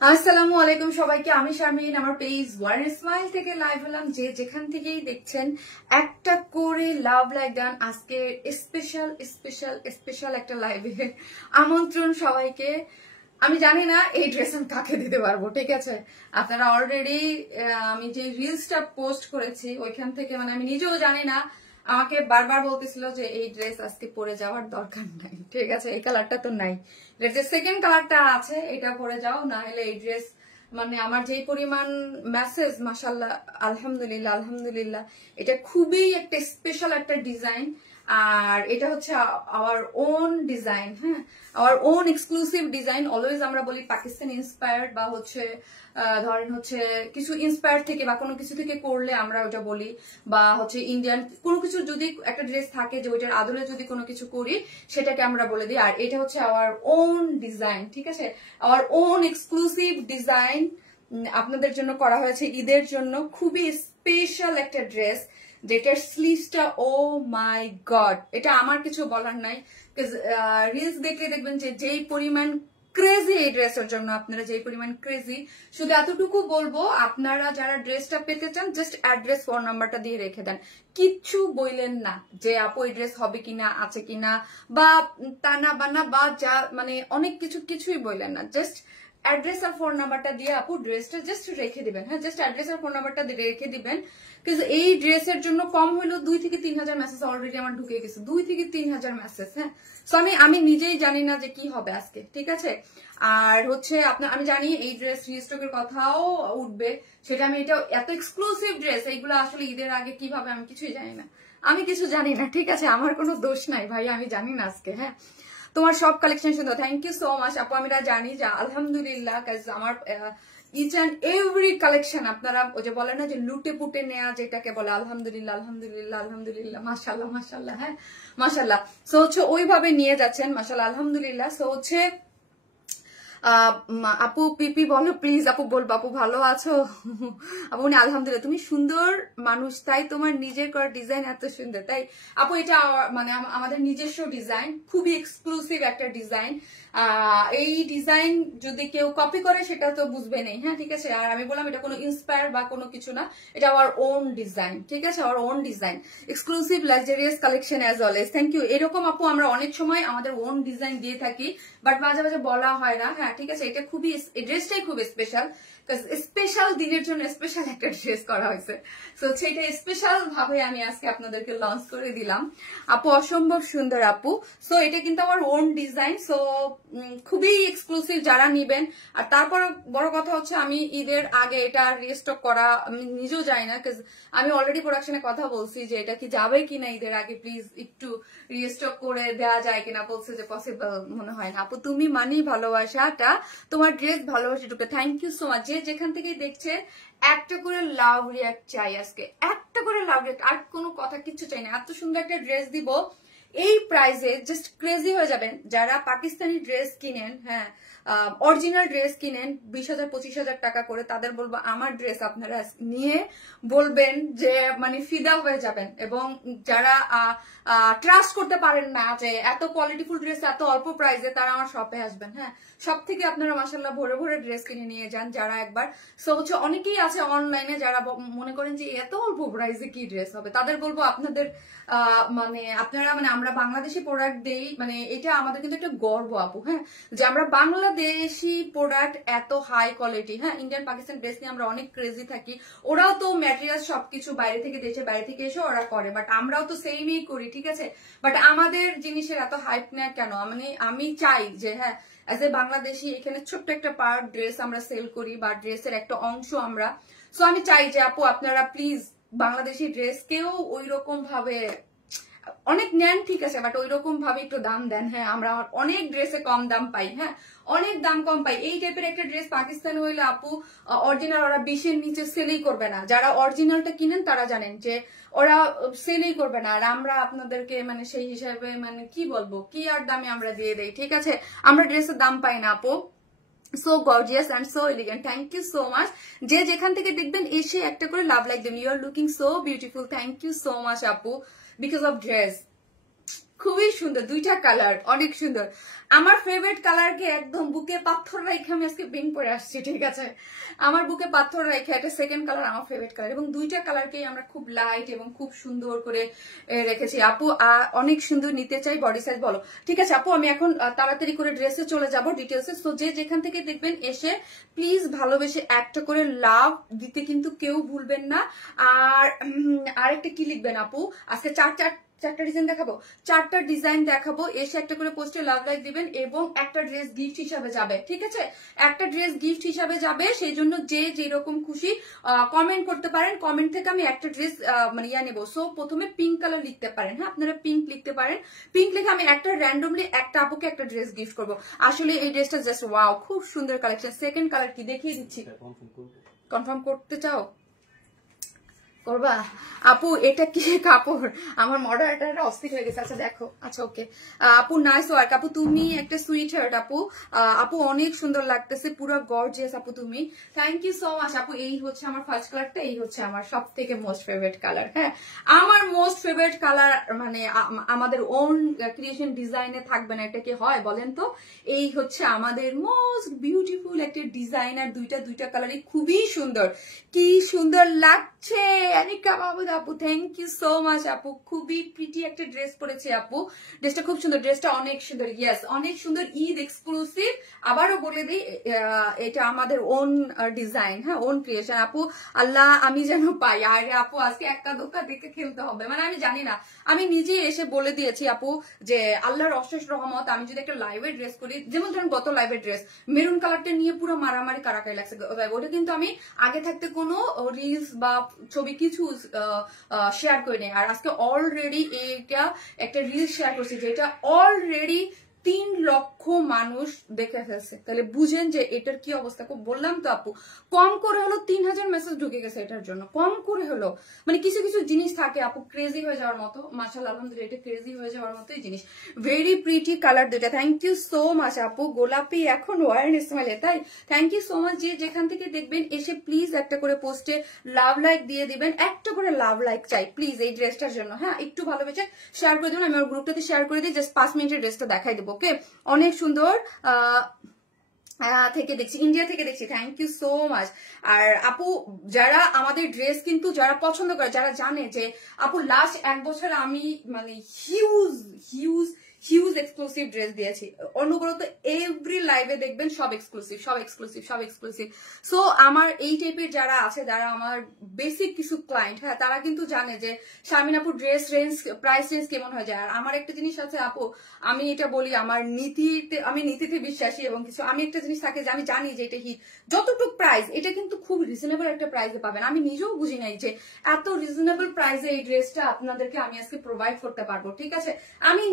আসসালামু আলাইকুম সবাইকে, আমি শারমিন। আমার পেজ ওয়ান স্মাইল থেকে লাইভ হলাম। যে যেখান থেকেই দেখছেন একটা করে লাভ লাইক ডান। আজকে স্পেশাল স্পেশাল স্পেশাল একটা লাইভে আমন্ত্রণ সবাইকে। আমি জানি না এই ড্রেস আমি কাকে দিতে পারবো, ঠিক আছে? আপনারা অলরেডি আমি যে রিলসটা পোস্ট করেছি ওইখান থেকে মানে আমি নিজেও জানি না, আমাকে বারবার বলতেছিল যে এই ড্রেস আজকে পরে যাওয়ার দরকার নাই, ঠিক আছে? এই কালারটা তো নাই, যে সেকেন্ড কালারটা আছে এটা পরে যাও, না হলে এই ড্রেস মানে আমার যেই পরিমাণ মেসেজ, মাশাআল্লাহ, আলহামদুলিল্লাহ আলহামদুলিল্লাহ। এটা খুবই একটা স্পেশাল একটা ডিজাইন, আর এটা হচ্ছে আওয়ার ওন ডিজাইন, হ্যাঁ, our own exclusive design. Always আমরা বলি পাকিস্তান ইন্সপায়ার্ড বা হচ্ছে ধরেন হচ্ছে কিছু ইন্সপায়ার থেকে বা কোনো কিছু থেকে করলে আমরা ওটা বলি, বা হচ্ছে ইন্ডিয়ান কোনো কিছু যদি একটা ড্রেস থাকে যে ওইটার আদলে যদি কোনো কিছু করি সেটাকে আমরা বলে দিই। আর এটা হচ্ছে আওয়ার ওন ডিজাইন, ঠিক আছে? আওয়ার ওন এক্সক্লুসিভ ডিজাইন আপনাদের জন্য করা হয়েছে ঈদের জন্য। খুবই স্পেশাল একটা ড্রেস, যেটার স্লিভসটা ও মাই গড, এটা আমার কিছু বলার নাই। রিলস দেখলে দেখবেন যে যেই পরিমাণ ক্রেজি এই ড্রেসের জন্য, আপনারা যেই পরিমাণ ক্রেজি, শুধু এতটুকু বলবো, আপনারা যারা ড্রেসটা পেতে চান জাস্ট অ্যাড্রেস ফোন নাম্বারটা দিয়ে রেখে দেন। কিচ্ছু বললেন না যে আপু এই ড্রেস হবে কিনা, আছে কিনা, বা টানা বানা বা যা মানে অনেক কিছুই বললেন না। জাস্ট অ্যাড্রেস আর ফোন নাম্বারটা দিয়ে আপু ড্রেসটা জাস্ট রেখে দিবেন। হ্যাঁ, জাস্ট অ্যাড্রেস আর ফোন নাম্বারটা রেখে দিবেন। কিন্তু এই ড্রেসের জন্য কম হলেও 2 থেকে 3 হাজার মেসেজ অলরেডি আমার ঢুকে গেছে, 2 থেকে 3 হাজার মেসেজ। হ্যাঁ, সো আমি নিজেই জানি না যে কি হবে আজকে, ঠিক আছে? আর হচ্ছে আপনার, আমি জানি এই ড্রেস রিস্টকের কথাও উঠবে, সেটা আমি, এটা এত এক্সক্লুসিভ ড্রেস, এইগুলো আসলে ঈদের আগে কিভাবে আমি কিছুই জানি না, আমি কিছু জানি না, ঠিক আছে? আমার কোনো দোষ নাই ভাই, আমি জানি না আজকে। হ্যাঁ, তোমার সব কালেকশন সুন্দর, থ্যাংক ইউ সো মাচ আপু। আমি জানি যে আলহামদুলিল্লাহ, আমার ইচ অ্যান্ড এভরি কালেকশন আপনারা ওই যে বলে না যে লুটে পুটে নেয়া, যেটাকে বলে, আলহামদুলিল্লাহ আলহামদুলিল্লাহ আলহামদুলিল্লাহ, মাশাআল্লাহ মাশাআল্লাহ, হ্যাঁ মাশাআল্লাহ। সো হচ্ছে ওইভাবে নিয়ে যাচ্ছেন, মাশাআল্লাহ আলহামদুলিল্লাহ। সো হচ্ছে আপু পিপি বলো প্লিজ, আপু বলবো আপু ভালো আছো? আপু আলহামদুলিল্লাহ, তুমি সুন্দর মানুষ তাই তোমার নিজের করা ডিজাইন এত সুন্দর, তাই আপু এটা মানে আমাদের নিজস্ব ডিজাইন, খুবই এক্সক্লুসিভ একটা ডিজাইন। এই ডিজাইন যদি কেউ কপি করে সেটা তো বুঝবে নেই, হ্যাঁ ঠিক আছে? আর আমি বললাম এটা কোনো ইন্সপায়ার বা কোনো কিছু না, এটা আওয়ার ওন ডিজাইন, ঠিক আছে? Our own design, exclusive luxurious collection as always. Thank you. এরকম আপু আমরা অনেক সময় আমাদের ওন ডিজাইন দিয়ে থাকি, বাট মাঝে মাঝে বলা হয় না, হ্যাঁ ঠিক আছে? এটা খুবই, এই ড্রেসটাই খুব স্পেশাল, স্পেশাল দিনের জন্য স্পেশাল একটা ড্রেস করা হয়েছে। সো সেটা স্পেশাল ভাবে আমি আজকে আপনাদেরকে লঞ্চ করে দিলাম। আপু অসম্ভব সুন্দর আপু। সো এটা কিন্তু আমার ওন ডিজাইন, সো খুবই এক্সক্লুসিভ যারা নিবেন। আর তারপর বড় কথা হচ্ছে আমি ঈদের আগে এটা রিস্টক করা আমি নিজেও জানি না, আমি অলরেডি প্রোডাকশনে কথা বলছি যে এটা কি যাবে কিনা ঈদের আগে, প্লিজ একটু রিস্টক করে দেওয়া যায় কিনা। বলছে যে পসিবল মনে হয় না। আপু তুমি মানি ভালোবাসাটা, তোমার ড্রেস ভালোবাসাটুকু, থ্যাংক ইউ সো মাচ। যে যেখান থেকে দেখছে একটা করে লাভ রিয়াক্ট চাই আজকে, একটা করে লাভ রিয়াক্ট, আর কোনো কথা কিচ্ছু চাই না। এত সুন্দর একটা ড্রেস দিব এই প্রাইসে, জাস্ট ক্রেজি হয়ে যাবেন যারা পাকিস্তানি ড্রেস কিনেন, হ্যাঁ অরিজিনাল ড্রেস কিনেন 20,000-25,000 টাকা করে, তাদের বলবো আমার ড্রেস আপনারা নিয়ে বলবেন যে মানে ফিদা হয়ে যাবেন। এবং যারা ট্রাস্ট করতে পারেন না যে এত কোয়ালিটিফুল ড্রেস এত অল্প প্রাইসে, তারা আমার শপে আসবেন। হ্যাঁ, সব থেকে আপনারা মাশাআল্লাহ ভরে ভরে ড্রেস কিনে নিয়ে যান যারা একবার। সো হচ্ছে অনেকেই আছে অনলাইনে যারা মনে করেন যে এত অল্প প্রাইসে কি ড্রেস হবে, তাদের বলবো আপনাদের মানে আপনারা মানে আমরা বাংলাদেশি প্রোডাক্ট দেই, মানে এটা আমাদের কিন্তু একটা গর্ব আপু, হ্যাঁ, যে আমরা বাংলাদেশি প্রোডাক্ট এত হাই কোয়ালিটি। হ্যাঁ, ইন্ডিয়ান পাকিস্তান ড্রেস নিয়ে আমরা অনেক ক্রেজি থাকি, ওরাও তো ম্যাটেরিয়াল সবকিছু বাইরে থেকে দেশে বাইরে থেকে এসে ওরা করে, বাট আমরাও তো সেমই করি, ঠিক আছে? বাট আমাদের জিনিসের এত হাইপ না কেন? মানে আমি চাই যে হ্যাঁ অ্যাজ এ বাংলাদেশি এখানে ছোট্ট একটা পার্ট ড্রেস আমরা সেল করি বা ড্রেসের একটা অংশ আমরা। সো আমি চাই যে আপু আপনারা প্লিজ বাংলাদেশি ড্রেসকেও ওই রকম ভাবে অনেক নেন, ঠিক আছে, বাট ওই রকম ভাবে একটু দাম দেন। হ্যাঁ, আমরা অনেক ড্রেসে কম দাম পাই, হ্যাঁ অনেক দাম কম পাই। এই টাইপের একটা ড্রেস পাকিস্তানে হইলে আপু অরিজিনাল ওরা 20-এর নিচে সেলই করবে না। যারা অরিজিনালটা কিনেন তারা জানেন যে ওরা সেলই করবে না। আর আমরা আপনাদেরকে মানে সেই হিসাবে মানে কি বলবো, কি আর দামে আমরা দিয়ে দেই, ঠিক আছে? আমরা ড্রেসের দাম পাই না আপু। So gorgeous and so elegant, thank you so much. যে যেখান থেকে দেখবেন এসে একটা করে লাভ লাইক দেন, you are looking so beautiful, thank you so much আপু, বিকজ অফ ড্রেস। খুবই সুন্দর, দুইটা কালার অনেক সুন্দর। আমার ফেভারিট কালারকে একদম বুকে পাথর রেখে আমি আজকে পিঙ্ক পরে আসছি, ঠিক আছে? আমার বুকে পাথর রেখে একটা সেকেন্ড কালার আমার ফেভারিট কালার, এবং দুইটা কালারকেই আমরা খুব লাইট এবং খুব সুন্দর করে রেখেছি। আপু অনেক সুন্দর নিতে চাই, বডি সাইজ বলো। ঠিক আছে আপু, আমি এখন তাড়াতাড়ি করে ড্রেসে চলে যাব ডিটেলসে। সো যে যেখান থেকে দেখবেন এসে প্লিজ ভালোবেসে একটা করে লাভ দিতে কিন্তু কেউ ভুলবেন না। আর আরেকটা কি লিখবেন আপু, আজকে চারটা ডিজাইন দেখাবো, 4টা ডিজাইন দেখাবো, এসে একটা করে পোস্টে লাভ লাইক দিবেন এবং একটা ড্রেস গিফট হিসাবে যাবে, ঠিক আছে? একটা ড্রেস গিফট হিসাবে যাবে, সেই জন্য যে যেরকম খুশি কমেন্ট করতে পারেন। কমেন্ট থেকে আমি একটা ড্রেস মানে নেবো। সো প্রথমে পিঙ্ক কালার লিখতে পারেন, হ্যাঁ আপনারা পিঙ্ক লিখতে পারেন। পিঙ্ক লিখে আমি একটা র্যান্ডমলি একটা আপুকে একটা ড্রেস গিফট করবো। আসলে এই ড্রেসটা জাস্ট ওয়াও, খুব সুন্দর কালেকশন। সেকেন্ড কালার কি দেখিয়ে দিচ্ছি, কনফার্ম করতে চাও? করবা আপু? এটা কি কাপড়? আমার মডারেটারটা অস্থির হয়ে গেছে। আচ্ছা দেখো, আচ্ছা ওকে আপু, নাইস ওয়ার্ক আপু, তুমি একটা সুইট হার্ট আপু। আপু অনেক সুন্দর লাগতেছে, পুরো গর্জিয়াস আপু তুমি, থ্যাংক ইউ সো মাচ আপু। এই হচ্ছে আমার ফার্স্ট কালারটা, এই হচ্ছে আমার সব থেকে মোস্ট ফেভারিট কালার। হ্যাঁ আমার মোস্ট ফেভারিট কালার, মানে আমাদের ওন ক্রিয়েশন ডিজাইনে থাকবে না, এটা কি হয় বলেন তো? এই হচ্ছে আমাদের মোস্ট বিউটিফুল একটা ডিজাইনার, দুইটা কালারই খুবই সুন্দর, কি সুন্দর লাগছে। অনিকা মাহমুদ আপু, থ্যাংক ইউ সো মাচ আপু, খুবই প্রিটি একটা ড্রেস পরেছে আপু, ড্রেসটা খুব সুন্দর, ড্রেসটা অনেক সুন্দর, ইয়েস অনেক সুন্দর, ঈদ এক্সক্লুসিভ। আবারও বলে দিই এটা আমাদের ওন ডিজাইন, হ্যাঁ ওন ক্রিয়েশন আপু। আল্লাহ আমি যেন পাই। আরে আপু আজকে একটা দোকান দেখে খেলতে হবে, মানে আমি জানি না, আমি নিজেই এসে বলে দিয়েছি আপু যে আল্লাহর অশেষ রহমত, আমি যদি একটা লাইভের ড্রেস করি, যেমন ধরুন গত লাইভের ড্রেস মেরুন কালারটা নিয়ে পুরো মারামারি কারাকারি লাগছে, ওটা কিন্তু আমি আগে থাকতে কোনো রিলস বা ছবি কিছু শেয়ার করে নেই। আর আজকে অলরেডি এইটা একটা রিলস শেয়ার করছি, যেটা অলরেডি 3 লক্ষ মানুষ দেখে ফেলছে। তাহলে বুঝেন যে এটার কি অবস্থা। বললাম তো আপু, কম করে হলো 3000 মেসেজ ঢুকে গেছে এটার জন্য, কম করে হলো। মানে কিছু কিছু জিনিস থাকে আপু ক্রেজি হয়ে যাওয়ার মতো, মাশাআল্লাহ আলহামদুলিল্লাহ এটা ক্রেজি হয়ে যাওয়ার মতোই জিনিস। ভেরি প্রিটি কালার দুটা, থ্যাংক ইউ সো মাচ আপু। গোলাপি এখন ওয়ার্ন স্মাইলে, তাই থ্যাংক ইউ সো মাচ। যে যেখান থেকে দেখবেন এসে প্লিজ একটা করে পোস্টে লাভ লাইক দিয়ে দিবেন, একটা করে লাভ লাইক চাই প্লিজ এই ড্রেসটার জন্য। হ্যাঁ একটু ভালোবেসে শেয়ার করে দেবেন, আমি আমার গ্রুপটাতে শেয়ার করে দিই, জাস্ট 5 মিনিটের ড্রেসটা দেখাই দেবো। ওকে অনেক সুন্দর থেকে দেখছি, ইন্ডিয়া থেকে দেখছি, থ্যাংক ইউ সো মাচ। আর আপু যারা আমাদের ড্রেস কিন্তু যারা পছন্দ করে, যারা জানে যে আপু লাস্ট 1 বছর আমি মানে huge huge huge exclusive dress দিয়েছি, অনুগ্রত এভরি লাইভে দেখবেন সব এক্সক্লুসিভ সব এক্সক্লুসিভ সব এক্সক্লুসিভ। সো আমার এই টাইপের যারা আছে, যারা আমার বেসিক কিছু ক্লায়েন্ট, হ্যাঁ তারা কিন্তু জানে যে শারমিন আপু ড্রেস রেঞ্জ প্রাইস রেঞ্জ কেমন হয়ে যায়। আর আমার একটা জিনিস আছে আপু, আমি এটা বলি আমার আমি নীতিতে বিশ্বাসী, এবং কিছু আমি একটা জিনিস থাকে যে আমি জানি যে এটা হিট, যতটুকু প্রাইস এটা কিন্তু খুব রিজনেবল একটা প্রাইসে পাবেন। আমি নিজেও বুঝি নাই যে এত রিজনেবল প্রাইসে এই ড্রেসটা আপনাদেরকে আমি আজকে প্রোভাইড করতে পারবো, ঠিক আছে? আমি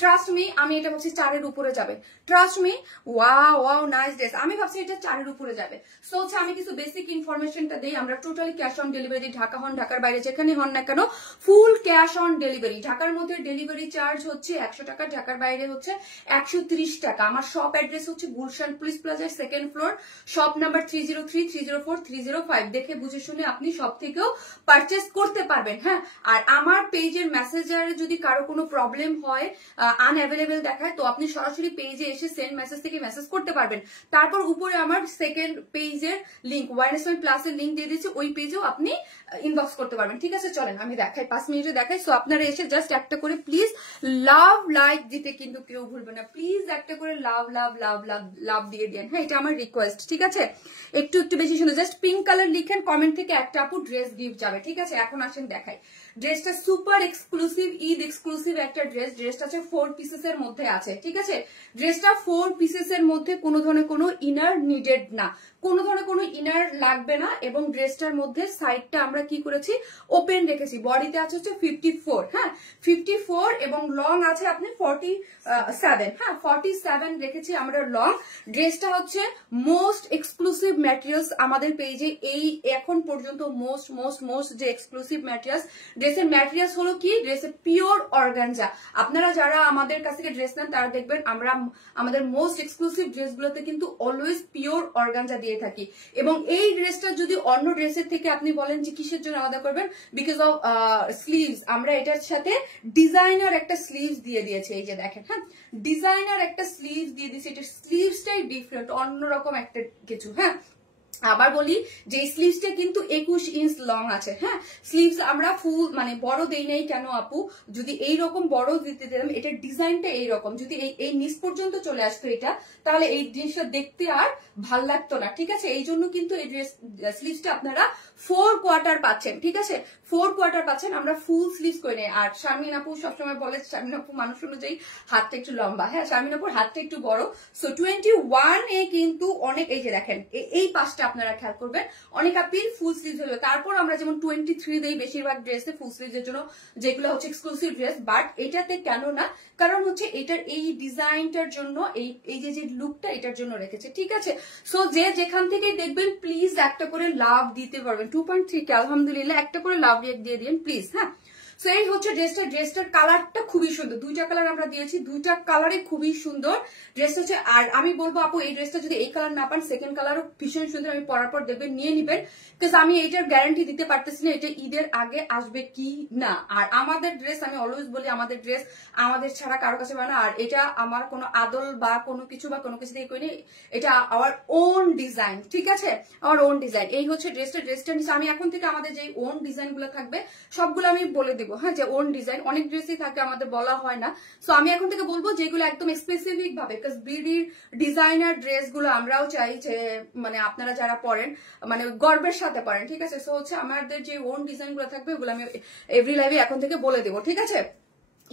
ট্রাস্ট মি, আমি এটা ভাবছি 4-এর উপরে যাবে, trust me. Wow wow nice dress, আমি ভাবছি এটা 4-এর উপরে যাবে। সো হচ্ছে আমি কিছু বেসিক ইনফরমেশনটা দিই। আমরা totally cash on delivery, Dhaka হন ঢাকার বাইরে যেখানে হন না কেন ফুল ক্যাশ অন ডেলিভারি। ঢাকার মধ্যে ডেলিভারি চার্জ হচ্ছে 100 টাকা, ঢাকার বাইরে হচ্ছে 130 টাকা। আমার শপ অ্যাড্রেস হচ্ছে গুলশান পুলিশ প্লাজার 2nd ফ্লোর, শপ নাম্বার 303, 304, 305। দেখে বুঝে শুনে আপনি সব থেকেও পারচেস করতে পারবেন। হ্যাঁ আর আমার পেজের মেসেঞ্জারে যদি কারো কোনো প্রবলেম হয়, আনঅ্যাভেলেবেল দেখায়, তো আপনি সরাসরি পেজে এসে সেন্ড মেসেজ থেকে মেসেজ করতে পারবেন। তারপর উপরে আমার সেকেন্ড পেজের লিঙ্ক ওয়াইনেসওয়ান প্লাসের লিঙ্ক দিয়ে দিয়েছি, ওই পেজেও আপনি ইনবক্স করতে পারবেন, ঠিক আছে? চলেন আমি দেখাই, 5 মিনিটে দেখাই। সো আপনারা এসে জাস্ট একটা করে প্লিজ লাভ লাইক দিতে কিন্তু কেউ ভুলবেন না, প্লিজ একটা করে লাভ লাভ লাভ লাভ লাভ দিয়ে দেন। হ্যাঁ এটা আমার রিকোয়েস্ট, ঠিক আছে? একটু একটু বেশি শুনে জাস্ট পিঙ্ক কালার লিখেন, কমেন্ট থেকে একটা আপু ড্রেস গিফট যাবে, ঠিক আছে? এখন আসেন দেখাই ড্রেসটা, সুপার এক্সক্লুসিভ ঈদ এক্সক্লুসিভ একটা ড্রেস। ড্রেসটা আছে 4 পিসেস এর মধ্যে আছে, ঠিক আছে? ড্রেসটা 4 পিসেস এর মধ্যে কোনো ধরনের কোনো ইনার নিডেড না, কোনো ধরনের কোনো ইনার লাগবে না। এবং ড্রেসটার মধ্যে সাইডটা আমরা কি করেছি, ওপেন রেখেছি। বডিতে আছে হচ্ছে 54, হ্যাঁ 54, এবং লং আছে আপনি 47, হ্যাঁ 47 রেখেছি আমরা লং। ড্রেসটা হচ্ছে মোস্ট এক্সক্লুসিভ ম্যাটেরিয়ালস আমাদের পেজে, এই এখন পর্যন্ত মোস্ট মোস্ট মোস্ট যে এক্সক্লুসিভ ম্যাটেরিয়ালস ড্রেসের ম্যাটেরিয়ালস হলো কি, ড্রেসের পিওর অর্গানজা। আপনারা যারা আমাদের কাছ থেকে ড্রেস নেন তারা দেখবেন আমরা আমাদের মোস্ট এক্সক্লুসিভ ড্রেসগুলোতে কিন্তু অলওয়েজ পিওর অর্গানজা দিয়ে থাকি। এবং এই ড্রেসটা যদি অন্য ড্রেসের থেকে আপনি বলেন যে কিসের জন্য আলাদা করবেন, বিকজ অফ স্লিভস, আমরা এটার সাথে ডিজাইনার একটা স্লিভস দিয়ে দিয়েছি। এই যে দেখেন, হ্যাঁ, ডিজাইনার একটা স্লিভস দিয়ে দিয়েছি। এটা স্লিভসটাই ডিফারেন্ট, অন্যরকম একটা কিছু। হ্যাঁ, আবার বলি যে স্লিভসটা কিন্তু 21 ইঞ্চ লং আছে। হ্যাঁ, স্লিভস আমরা ফুল মানে বড় দেই নাই কেন আপু, যদি এইরকম বড় দিতে দিতাম, এটার ডিজাইনটা এইরকম, যদি এই নিচ পর্যন্ত চলে আসতো এটা, তাহলে এই জিনিসটা দেখতে আর ভাল লাগতো না। ঠিক আছে, এই জন্য কিন্তু এই স্লিভসটা আপনারা 4 কোয়ার্টার পাচ্ছেন। ঠিক আছে, 4 কোয়ার্টার পাচ্ছেন, আমরা ফুল স্লিভস করে নেই। আর শারমিন আপু সবসময় বলে, শারমিন আপু মানুষ অনুযায়ী হাতটা একটু লম্বা। হ্যাঁ, শারমিন আপুর হাতটা একটু বড়। সো 21 এ কিন্তু অনেক, এই যে দেখেন এই পাশটা আপনারা খেয়াল করবেন, অনেক আপিল ফুল স্লিভস হয়ে যাবে। তারপর আমরা যেমন 23 দেই বেশিরভাগ ড্রেসে ফুল স্লিভসের জন্য, যেগুলো হচ্ছে এক্সক্লুসিভ ড্রেস। বাট এটাতে কেন না, কারণ হচ্ছে এটার এই ডিজাইনটার জন্য, এই যে লুকটা এটার জন্য রেখেছে। ঠিক আছে, সো যে যেখান থেকে দেখবেন প্লিজ একটা করে লাভ দিতে পারবেন। 2.3 কে আলহামদুলিল্লাহ একটা করে লাভ রিয়েক্ট দিয়ে দিন প্লিজ। হ্যাঁ, সো এই হচ্ছে ড্রেসটার কালারটা খুবই সুন্দর। 2টা কালার আমরা দিয়েছি, 2টা কালারে খুবই সুন্দর ড্রেসটা হচ্ছে। আর আমি বলবো আপু এই ড্রেসটা যদি এই কালার না পান, সেকেন্ড কালারও ভীষণ সুন্দর। আমি পরার পর দেখবেন, নিয়ে নিবেন, বিকজ আমি এইটার গ্যারান্টি দিতে পারতেছি না এটা ঈদের আগে আসবে কি না। আর আমাদের ড্রেস, আমি অলওয়েজ বলি আমাদের ড্রেস আমাদের ছাড়া কারো কাছে পায় না। আর এটা আমার কোনো আদল বা কোনো কিছু থেকে করিনি, এটা আমার ওন ডিজাইন। ঠিক আছে, আমার ওন ডিজাইন। এই হচ্ছে ড্রেসটা নিচে আমি এখন থেকে আমাদের যে ওন ডিজাইন গুলো থাকবে সবগুলো আমি বলে দিব। হ্যাঁ, যে ওন ডিজাইন অনেক ড্রেসই থাকে আমাদের বলা হয় না। সো আমি এখন থেকে বলবো যেগুলো একদম স্পেসিফিক ভাবে, বিকজ বিডির ডিজাইনার ড্রেস গুলো আমরাও চাই যে মানে আপনারা যারা পড়েন মানে গর্বের সাথে পড়েন। ঠিক আছে, সো হচ্ছে আমাদের যে ওন ডিজাইন গুলো থাকবে ওগুলো আমি এভরি লাইভে এখন থেকে বলে দেবো। ঠিক আছে,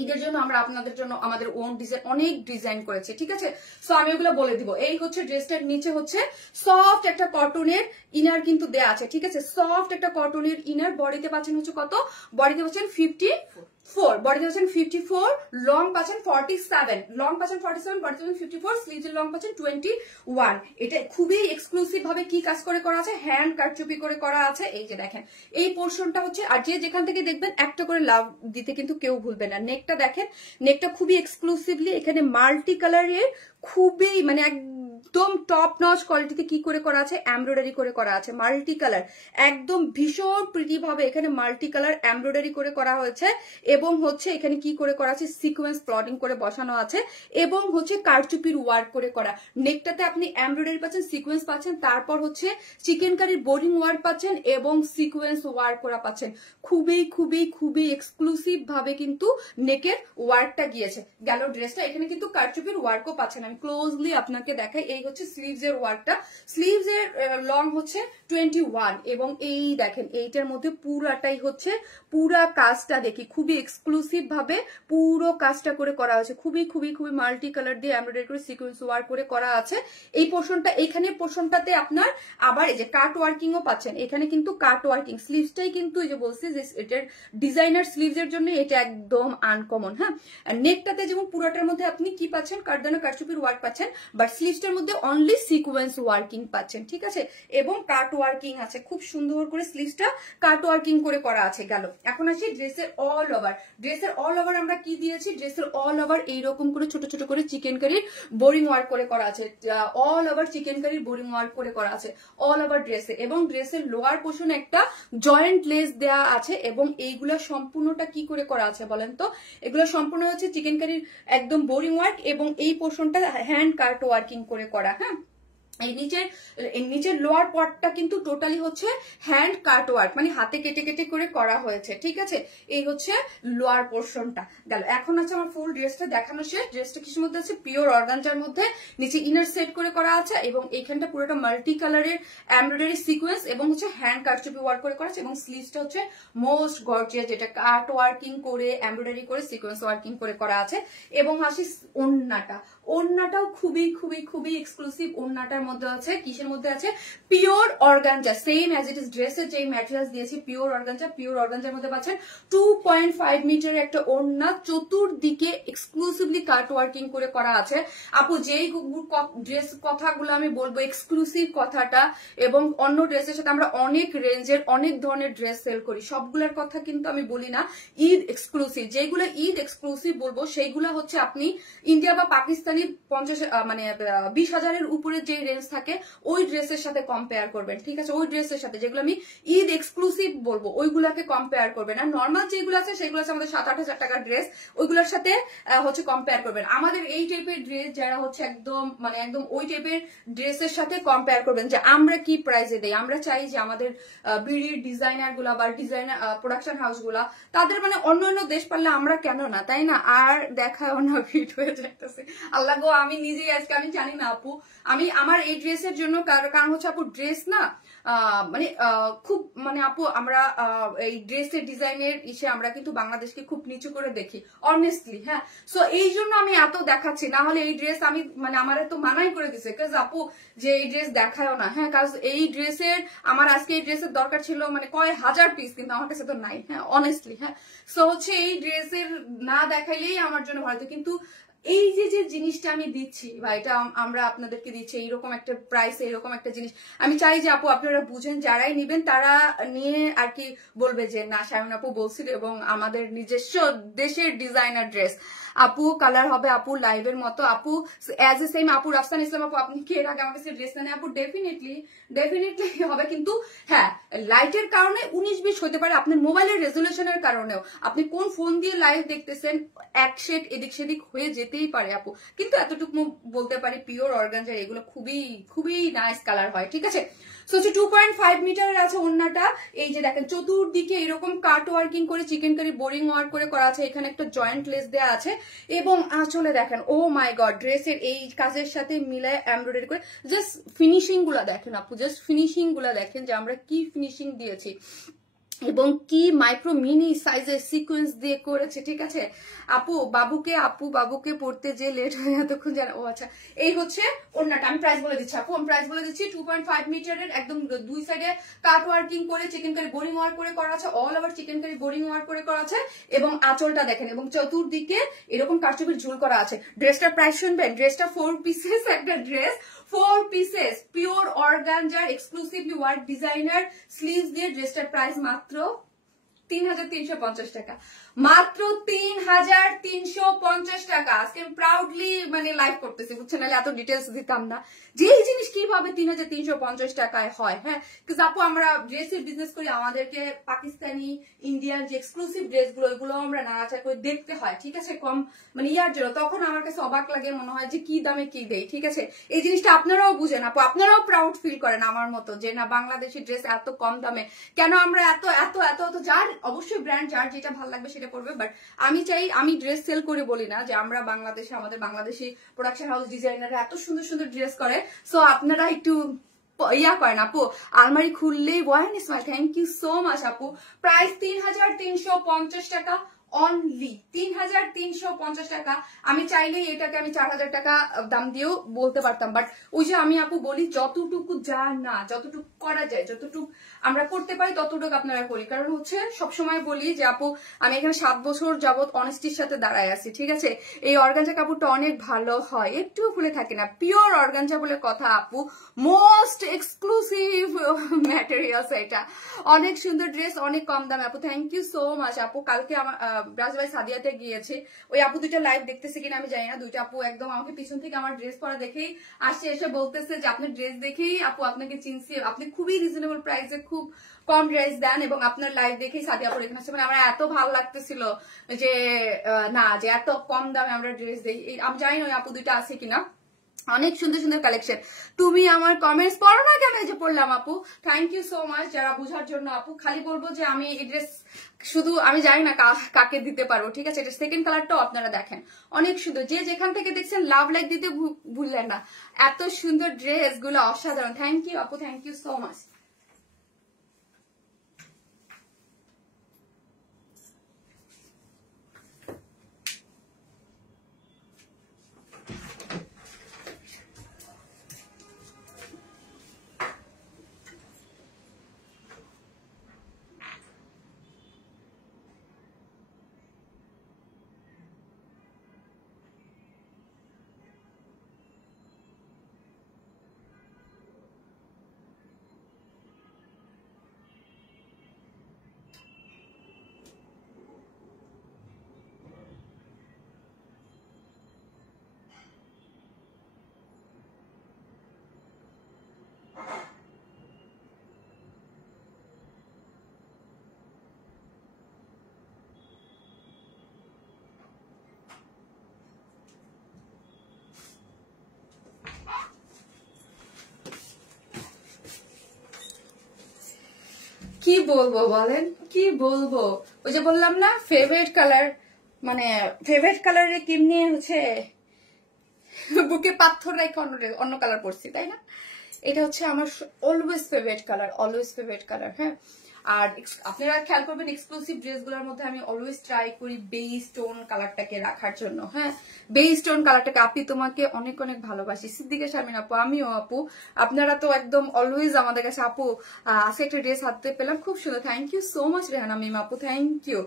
ঈদের জন্য আমরা আপনাদের জন্য আমাদের ওন ডিজাইন অনেক ডিজাইন করেছি। ঠিক আছে, সো আমি ওগুলো বলে দিব। এই হচ্ছে ড্রেসটার নিচে হচ্ছে সফট একটা কটনের ইনার কিন্তু দেয়া আছে। ঠিক আছে, সফট একটা কটনের ইনার। বডিতে পাচ্ছেন হচ্ছে কত, বডিতে পাচ্ছেন 54, বডিতে পাচ্ছেন 54, লং পাচ্ছেন 47, লং পাচ্ছেন 47, বডিতে পাচ্ছেন 54, স্লিভসের লং পাচ্ছেন 21। এটা খুবই এক্সক্লুসিভ ভাবে কি কাজ করে করা আছে, হ্যান্ড কারচুপি করে করা আছে। এই যে দেখেন এই পোর্শনটা হচ্ছে, আর যে যেখান থেকে দেখবেন একটা করে লাভ দিতে কিন্তু কেউ ভুলবে না। নেকটা দেখেন, নেকটা খুবই এক্সক্লুসিভলি এখানে মাল্টি কালারের, খুবই মানে একদম টপ নচ কোয়ালিটিতে কি করে করা আছে, এমব্রয়ডারি করে করা আছে। মাল্টি কালার, একদম ভীষণ প্রিটি ভাবে এখানে মাল্টি কালার এমব্রয়ডারি করে করা হয়েছে। এবং হচ্ছে এখানে কি করে করা আছে, সিকোয়েন্স প্লটিং করে বসানো আছে এবং হচ্ছে কারচুপির ওয়ার্ক করে করা। নেকটাতে আপনি এমব্রয়ডারি পাচ্ছেন, সিকোয়েন্স পাচ্ছেন, তারপর হচ্ছে চিকেন কারির বোরিং ওয়ার্ক পাচ্ছেন এবং সিকোয়েন্স ওয়ার্ক করা পাচ্ছেন। খুবই খুবই খুবই এক্সক্লুসিভ ভাবে কিন্তু নেকের ওয়ার্কটা গিয়েছে। গেল ড্রেসটা, এখানে কিন্তু কারচুপির ওয়ার্কও পাচ্ছেন। আমি ক্লোজলি আপনাকে দেখাই। এই হচ্ছে স্লিভস এর ওয়ার্কটা, স্লিভস এর লং হচ্ছে 21 এবং এই দেখেন এইটার মধ্যে পুরাটাই হচ্ছে পুরা কাজটা দেখি খুবই এক্সক্লুসিভ ভাবে পুরো কাজটা করে করা হয়েছে। খুবই খুবই খুবই মাল্টি কালার দিয়ে এমব্রয়ডারি করে সিকোয়েন্স ওয়ার্ক করে করা আছে। এই পোর্শনটা, এইখানে পোর্শনটাতে আপনার আবার এই যে কাট ওয়ার্কিংও পাচ্ছেন। এখানে কিন্তু কাট ওয়ার্কিং, স্লিভসটাই কিন্তু এই যে বলছি যে এটার ডিজাইনার স্লিভস এর জন্য এটা একদম আনকমন। হ্যাঁ, নেকটাতে যেমন পুরোটার মধ্যে আপনি কি পাচ্ছেন, কাটদানা কারচুপির ওয়ার্ক পাচ্ছেন, বাট স্লিভসটার মধ্যে অনলি সিকোয়েন্স ওয়ার্কিং পাচ্ছেন। ঠিক আছে, এবং কাট ওয়ার্কিং আছে, খুব সুন্দর করে স্লিভসটা কাট ওয়ার্কিং করে করা আছে। গেল, এখন আসি ড্রেসের অল ওভার। ড্রেসের অল ওভার আমরা কি দিয়েছি, ড্রেসের অল ওভার এইরকম করে ছোট ছোট করে চিকেন কারির বোরিং ওয়ার্ক করে করা আছে। অল ওভার চিকেন কারির বোরিং ওয়ার্ক করে করা আছে অল ওভার ড্রেসে। এবং ড্রেসের লোয়ার পোর্শনে একটা জয়েন্ট লেস দেয়া আছে এবং এইগুলা সম্পূর্ণটা কি করে করা আছে বলেন তো, এগুলো সম্পূর্ণ হচ্ছে চিকেন কারির একদম বোরিং ওয়ার্ক এবং এই পোর্শনটা হ্যান্ড কাট ওয়ার্কিং করে করা। হ্যাঁ, এই নিচের লোয়ার পার্টটা কিন্তু টোটালি হচ্ছে হ্যান্ড কাট ওয়ার্ক, মানে হাতে কেটে কেটে করে করা হয়েছে। ঠিক আছে, এই হচ্ছে লোয়ার পোর্শনটা। গেল, এখন আছে আমার ফুল ড্রেসটা দেখানো শেষ। ড্রেসটা কিসের মধ্যে আছে, পিওর অর্গানজার মধ্যে, নিচে ইনার সেট করে করা আছে এবং এইখানটা পুরোটা মাল্টি কালারের এমব্রয়ডারি সিকোয়েন্স এবং হচ্ছে হ্যান্ড কারচুপি ওয়ার্ক করে করা আছে এবং স্লিভসটা হচ্ছে মোস্ট গর্জিয়াস, যেটা কাট ওয়ার্কিং করে এমব্রয়ডারি করে সিকোয়েন্স ওয়ার্কিং করে করা আছে। এবং আসি ওন্নাটা, ওড়নাটাও খুবই খুবই খুবই এক্সক্লুসিভ। ওড়নাটার মধ্যে আছে কিসের মধ্যে আছে, pure organza, same as it is ড্রেসের যে ম্যাটেরিয়ালস দিয়েছি পিওর অর্গানজা। পিওর অর্গানজার মধ্যে পাচ্ছেন 2.5 মিটারের একটা ওড়না, চতুর্দিকে এক্সক্লুসিভলি কাট ওয়ার্কিং করে করা আছে। আপু যেই ড্রেস কথাগুলো আমি বলবো এক্সক্লুসিভ কথাটা, এবং অন্য ড্রেসের সাথে আমরা অনেক রেঞ্জের অনেক ধরনের ড্রেস সেল করি, সবগুলোর কথা কিন্তু আমি বলি না। ঈদ এক্সক্লুসিভ যেগুলো ঈদ এক্সক্লুসিভ বলবো সেইগুলো হচ্ছে আপনি ইন্ডিয়া বা পাকিস্তানি 20,000-এর উপরে যে রেঞ্জ থাকে ওই ড্রেসের সাথে কম্পেয়ার করবেন, ঠিক আছে? ওই ড্রেসের সাথে যেগুলো আমি ঈদ এক্সক্লুসিভ বলবো ওইগুলাকে কম্পেয়ার করবেন। আর নর্মাল যেগুলো আছে সেগুলো আছে আমাদের 7-8 হাজার টাকার ড্রেস, ওইগুলোর সাথে হচ্ছে কম্পেয়ার করবেন। আমাদের এই টাইপের ড্রেস যারা হচ্ছে একদম একদম ওই টাইপের ড্রেসের সাথে কম্পেয়ার করবেন যে আমরা কি প্রাইসে দেই। আমরা চাই যে আমাদের বিড়ির ডিজাইনার গুলা বা ডিজাইনার প্রোডাকশন হাউস গুলা তাদের অন্য অন্য দেশ পারলে আমরা কেন না, তাই না? আর দেখায় না ফিট হয়ে যাইতেছে, আল্লাহ গো আমি নিজেই আজকে আমি জানি না আপু, আমি আমার এই ড্রেসের জন্য কারণ হচ্ছে আপু ড্রেস না খুব আপু আমরা এই ড্রেসের ডিজাইনের আমরা কিন্তু বাংলাদেশকে খুব নিচু করে দেখি অনেস্টলি, হ্যাঁ। সো এই জন্য আমি এত দেখাচ্ছি, না হলে এই ড্রেস আমি আমার এত মানাই করে দিছে কাজ আপু যে এই ড্রেস দেখায়ও না, হ্যাঁ। কাজ এই ড্রেসের আমার আজকে এই ড্রেসের দরকার ছিল কয় হাজার পিস, কিন্তু আমার কাছে তো নাই, হ্যাঁ, অনেস্টলি, হ্যাঁ। সো হচ্ছে এই ড্রেসের না দেখাইলেই আমার জন্য ভালো, কিন্তু এই যে যে জিনিসটা আমি দিচ্ছি বা এটা আমরা আপনাদেরকে দিচ্ছি এইরকম একটা প্রাইসে এরকম একটা জিনিস, আমি চাই যে আপু আপনারা বুঝেন, যারাই নিবেন তারা নিয়ে আর কি বলবে যে না শায়ন আপু বলছিল, এবং আমাদের নিজস্ব দেশের ডিজাইনার ড্রেস। আপু কালার হবে আপু লাইভের মতো, আপু অ্যাজ এ সেম আপু রাফসান ইসলাম আপু আপনি কি এর আগে আমার কাছে ড্রেস নেন? আপু ডেফিনেটলি হবে, কিন্তু হ্যাঁ লাইটের কারণে 19-20 হতে পারে, আপনার মোবাইলের রেজুলেশনের কারণেও, আপনি কোন ফোন দিয়ে লাইভ দেখতেছেন এক শেড এদিক সেদিক হয়ে যেতেই পারে আপু, কিন্তু এতটুকু বলতে পারি পিওর অর্গানজা এগুলো খুবই খুবই নাইস কালার হয়, ঠিক আছে? সো হচ্ছে 2.5 মিটারের আছে ওড়নাটা। এই যে দেখেন চতুর্দিকে এরকম কাট ওয়ার্কিং করে চিকেন কারি বোরিং ওয়ার্ক করে করা আছে, এখানে একটা জয়েন্ট লেস দেওয়া আছে, এবং আঁচলে দেখেন ও মাই গড ড্রেসের এই কাজের সাথে মিলায় এমব্রয়ডারি করে জাস্ট ফিনিশিং গুলা দেখেন আপু, জাস্ট ফিনিশিং গুলা দেখেন যে আমরা কি ফিনিশিং দিয়েছি এবং কি মাইক্রো মিনি সাইজের সিকোয়েন্স দিয়ে করেছে, ঠিক আছে? আপু বাবুকে পড়তে যে লেট হয়ে এতক্ষণ জানা। ও আচ্ছা, এই হচ্ছে ওড়নাটা। আমি প্রাইস বলে দিচ্ছি আপু, আমি প্রাইস বলে দিচ্ছি 2.5 মিটারের একদম দুই সাইডে কাট ওয়ার্কিং করে চিকেন কারি বোরিং ওয়ার্ক করে করা আছে, all over chikankari boring work করে করা আছে, এবং আঁচলটা দেখেন এবং চতুর্দিকে এরকম কারচুপির ঝুল করা আছে। ড্রেসটার প্রাইস শুনবেন, ড্রেসটা 4 পিসেস একটা dress, 4 pieces pure organza exclusively work designer sleeves দিয়ে ড্রেসটার প্রাইস মাত্র 3,350 টাকা, মাত্র 3,350 টাকা। আজকে আমি প্রাউডলি লাইভ করতেছি, বুঝছেন, নাহলে এত ডিটেলস দিতাম না যে এই জিনিস কিভাবে 3,350 টাকায় হয়, হ্যাঁ। কিন্তু আপু আমরা ড্রেসের বিজনেস করি, আমাদেরকে পাকিস্তানি ইন্ডিয়ান যে এক্সক্লুসিভ ড্রেস গুলো ওইগুলো আমরা নাড়াচাড়া করে দেখতে হয়, ঠিক আছে, কম ইয়ার জন্য। তখন আমার কাছে অবাক লাগে, মনে হয় যে কি দামে কি দেয়, ঠিক আছে। এই জিনিসটা আপনারাও বুঝেন আপু, আপনারাও প্রাউড ফিল করেন আমার মতো যে না বাংলাদেশি ড্রেস এত কম দামে কেন আমরা এত এত এত এত, যার অবশ্যই ব্র্যান্ড যার যেটা ভালো লাগবে সেটা করবে, বাট আমি চাই, আমি ড্রেস সেল করে বলি না যে আমরা বাংলাদেশে আমাদের বাংলাদেশি প্রোডাকশন হাউস ডিজাইনাররা এত সুন্দর সুন্দর ড্রেস করে। সো আপনারা একটু ইয়া করেন আপু, আলমারি খুললেই বয়ান ইসমাইল, থ্যাংক ইউ সো মাচ আপু। প্রাইস 3,350 টাকা অনলি, 3,350 টাকা। আমি চাইলে এটাকে আমি 4,000 টাকা দাম দিয়েও বলতে পারতাম, বাট ওই যে আমি আপু বলি যতটুকু যা না যতটুকু করা যায়, যতটুকু আমরা করতে পারি ততটুকু আপনারা করি। কারণ হচ্ছে সবসময় বলি যে আপু আমি এখানে 7 বছর যাবত অনেস্টির সাথে দাঁড়ায় আছি, ঠিক আছে। এই অর্গানজা কাপড়টা অনেক ভালো হয়, একটু খুলে থাকে না, পিওর অর্গানজা বলে কথা আপু, মোস্ট এক্সক্লুসিভ ম্যাটেরিয়ালস, এটা অনেক সুন্দর ড্রেস, অনেক কম দামে আপু। থ্যাংক ইউ সো মাচ আপু। কালকে আমার ব্রাজিল সাদিয়াতে গিয়েছে, ওই আপু দুইটা লাইভ দেখতেছে কিনা আমি জানি না, দুইটা আপু একদম আমাকে পিছন থেকে আমার ড্রেস পরা দেখেই আসছে, এসে বলতেছে যে আপনার ড্রেস দেখেই আপু আপনাকে চিনছি, আপনি খুবই রিজনেবল প্রাইসে খুব কম ড্রেস দেন, এবং আপনার লাইভ দেখেই সাদিয়া পরে এখানে আসছে। আমার এত ভালো লাগতেছিল যে না যে এত কম দামে আমরা ড্রেস দিই। আমি জানি না ওই আপু দুইটা আছে কিনা, অনেক সুন্দর সুন্দর কালেকশন। তুমি আমার কমেন্টস পড়ো না কেন? যে পড়লাম আপু, থ্যাংক ইউ সো মাচ যারা বুঝার জন্য আপু। খালি বলবো যে আমি এই ড্রেস শুধু আমি জানি না কাকে দিতে পারবো, ঠিক আছে। এটা সেকেন্ড কালারটাও আপনারা দেখেন অনেক সুন্দর, যে যেখান থেকে দেখছেন লাভ লাইক দিতে ভুললেন না, এত সুন্দর ড্রেস গুলো অসাধারণ। থ্যাংক ইউ আপু, থ্যাংক ইউ সো মাচ। কি বলবো বলেন, কি বলবো? ওই যে বললাম না ফেভারিট কালার, মানে ফেভারিট কালারে কেমনি হচ্ছে বুকে পাথর রেখে অন্য কালার পরছি, তাই না? এটা হচ্ছে আমার always favourite colour, always favourite colour. হ্যাঁ, আর আপনারা খেয়াল করবেন এক্সক্লুসিভ ড্রেসগুলোর মধ্যে আমি অলওয়েজ ট্রাই করি বেজ টোন কালারটাকে রাখার জন্য। হ্যাঁ, বেজ টোন কালারটাকে। আপনি তোমাকে অনেক অনেক ভালোবাসি, সিদ্দিকা শারমিন আপু, আমিও আপু। আপনারা তো একদম অলওয়েজ আমাদের কাছে। আপু আজকে একটা ড্রেস হাতে পেলাম, খুব সুন্দর, thank you so much Rehana Mim আপু, থ্যাংক ইউ।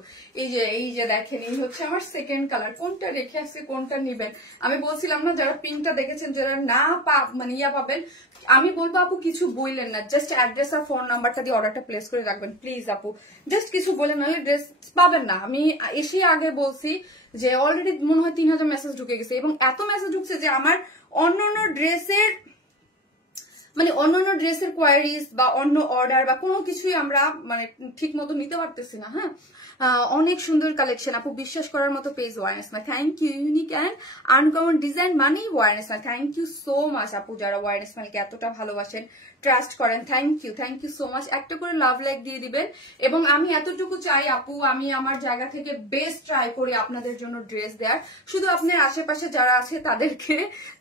এই যে দেখেন, এই হচ্ছে আমার সেকেন্ড কালার। কোনটা রেখে আসছে, কোনটা নিবেন? আমি বলছিলাম না, যারা পিঙ্কটা দেখেছেন, যারা না মানে ইয়া পাবেন, আমি বলবো আপু কিছু বললেন না, জাস্ট অ্যাড্রেস আর ফোন নাম্বারটা দিয়ে অর্ডারটা প্লেস করে রাখবেন প্লিজ আপু। জাস্ট কিছু বলে, নাহলে ড্রেস পাবেন না। আমি এসে আগে বলছি যে অলরেডি মনে হয় 3000 মেসেজ ঢুকে গেছে, এবং এত মেসেজ ঢুকছে যে আমার অন্যান্য ড্রেসের মানে অন্যান্য ড্রেসের কোয়ারিজ বা অন্য অর্ডার বা কোনো কিছুই আমরা মানে ঠিক মতো নিতে পারতেছি না। হ্যাঁ, অনেক সুন্দর কালেকশন আপু, বিশ্বাস করার মতো পেজ ওয়ারনেস মাই, thank you. Unique and uncommon design মানেই ওয়ারনেস মাই, থ্যাংক ইউ সো মাচ আপু, যারা ওয়ারনেস মাইকে এতটা ভালোবাসেন, ট্রাস্ট করেন, থ্যাংক ইউ সো মাচ। একটা করে লাভ লাইক দিয়ে দিবেন। এবং আমি এতটুকু চাই আপু, আমি আমার জায়গা থেকে বেস্ট ট্রাই করি আপনাদের জন্য ড্রেস দেওয়ার। শুধু আপনার আশেপাশে যারা আছে তাদেরকে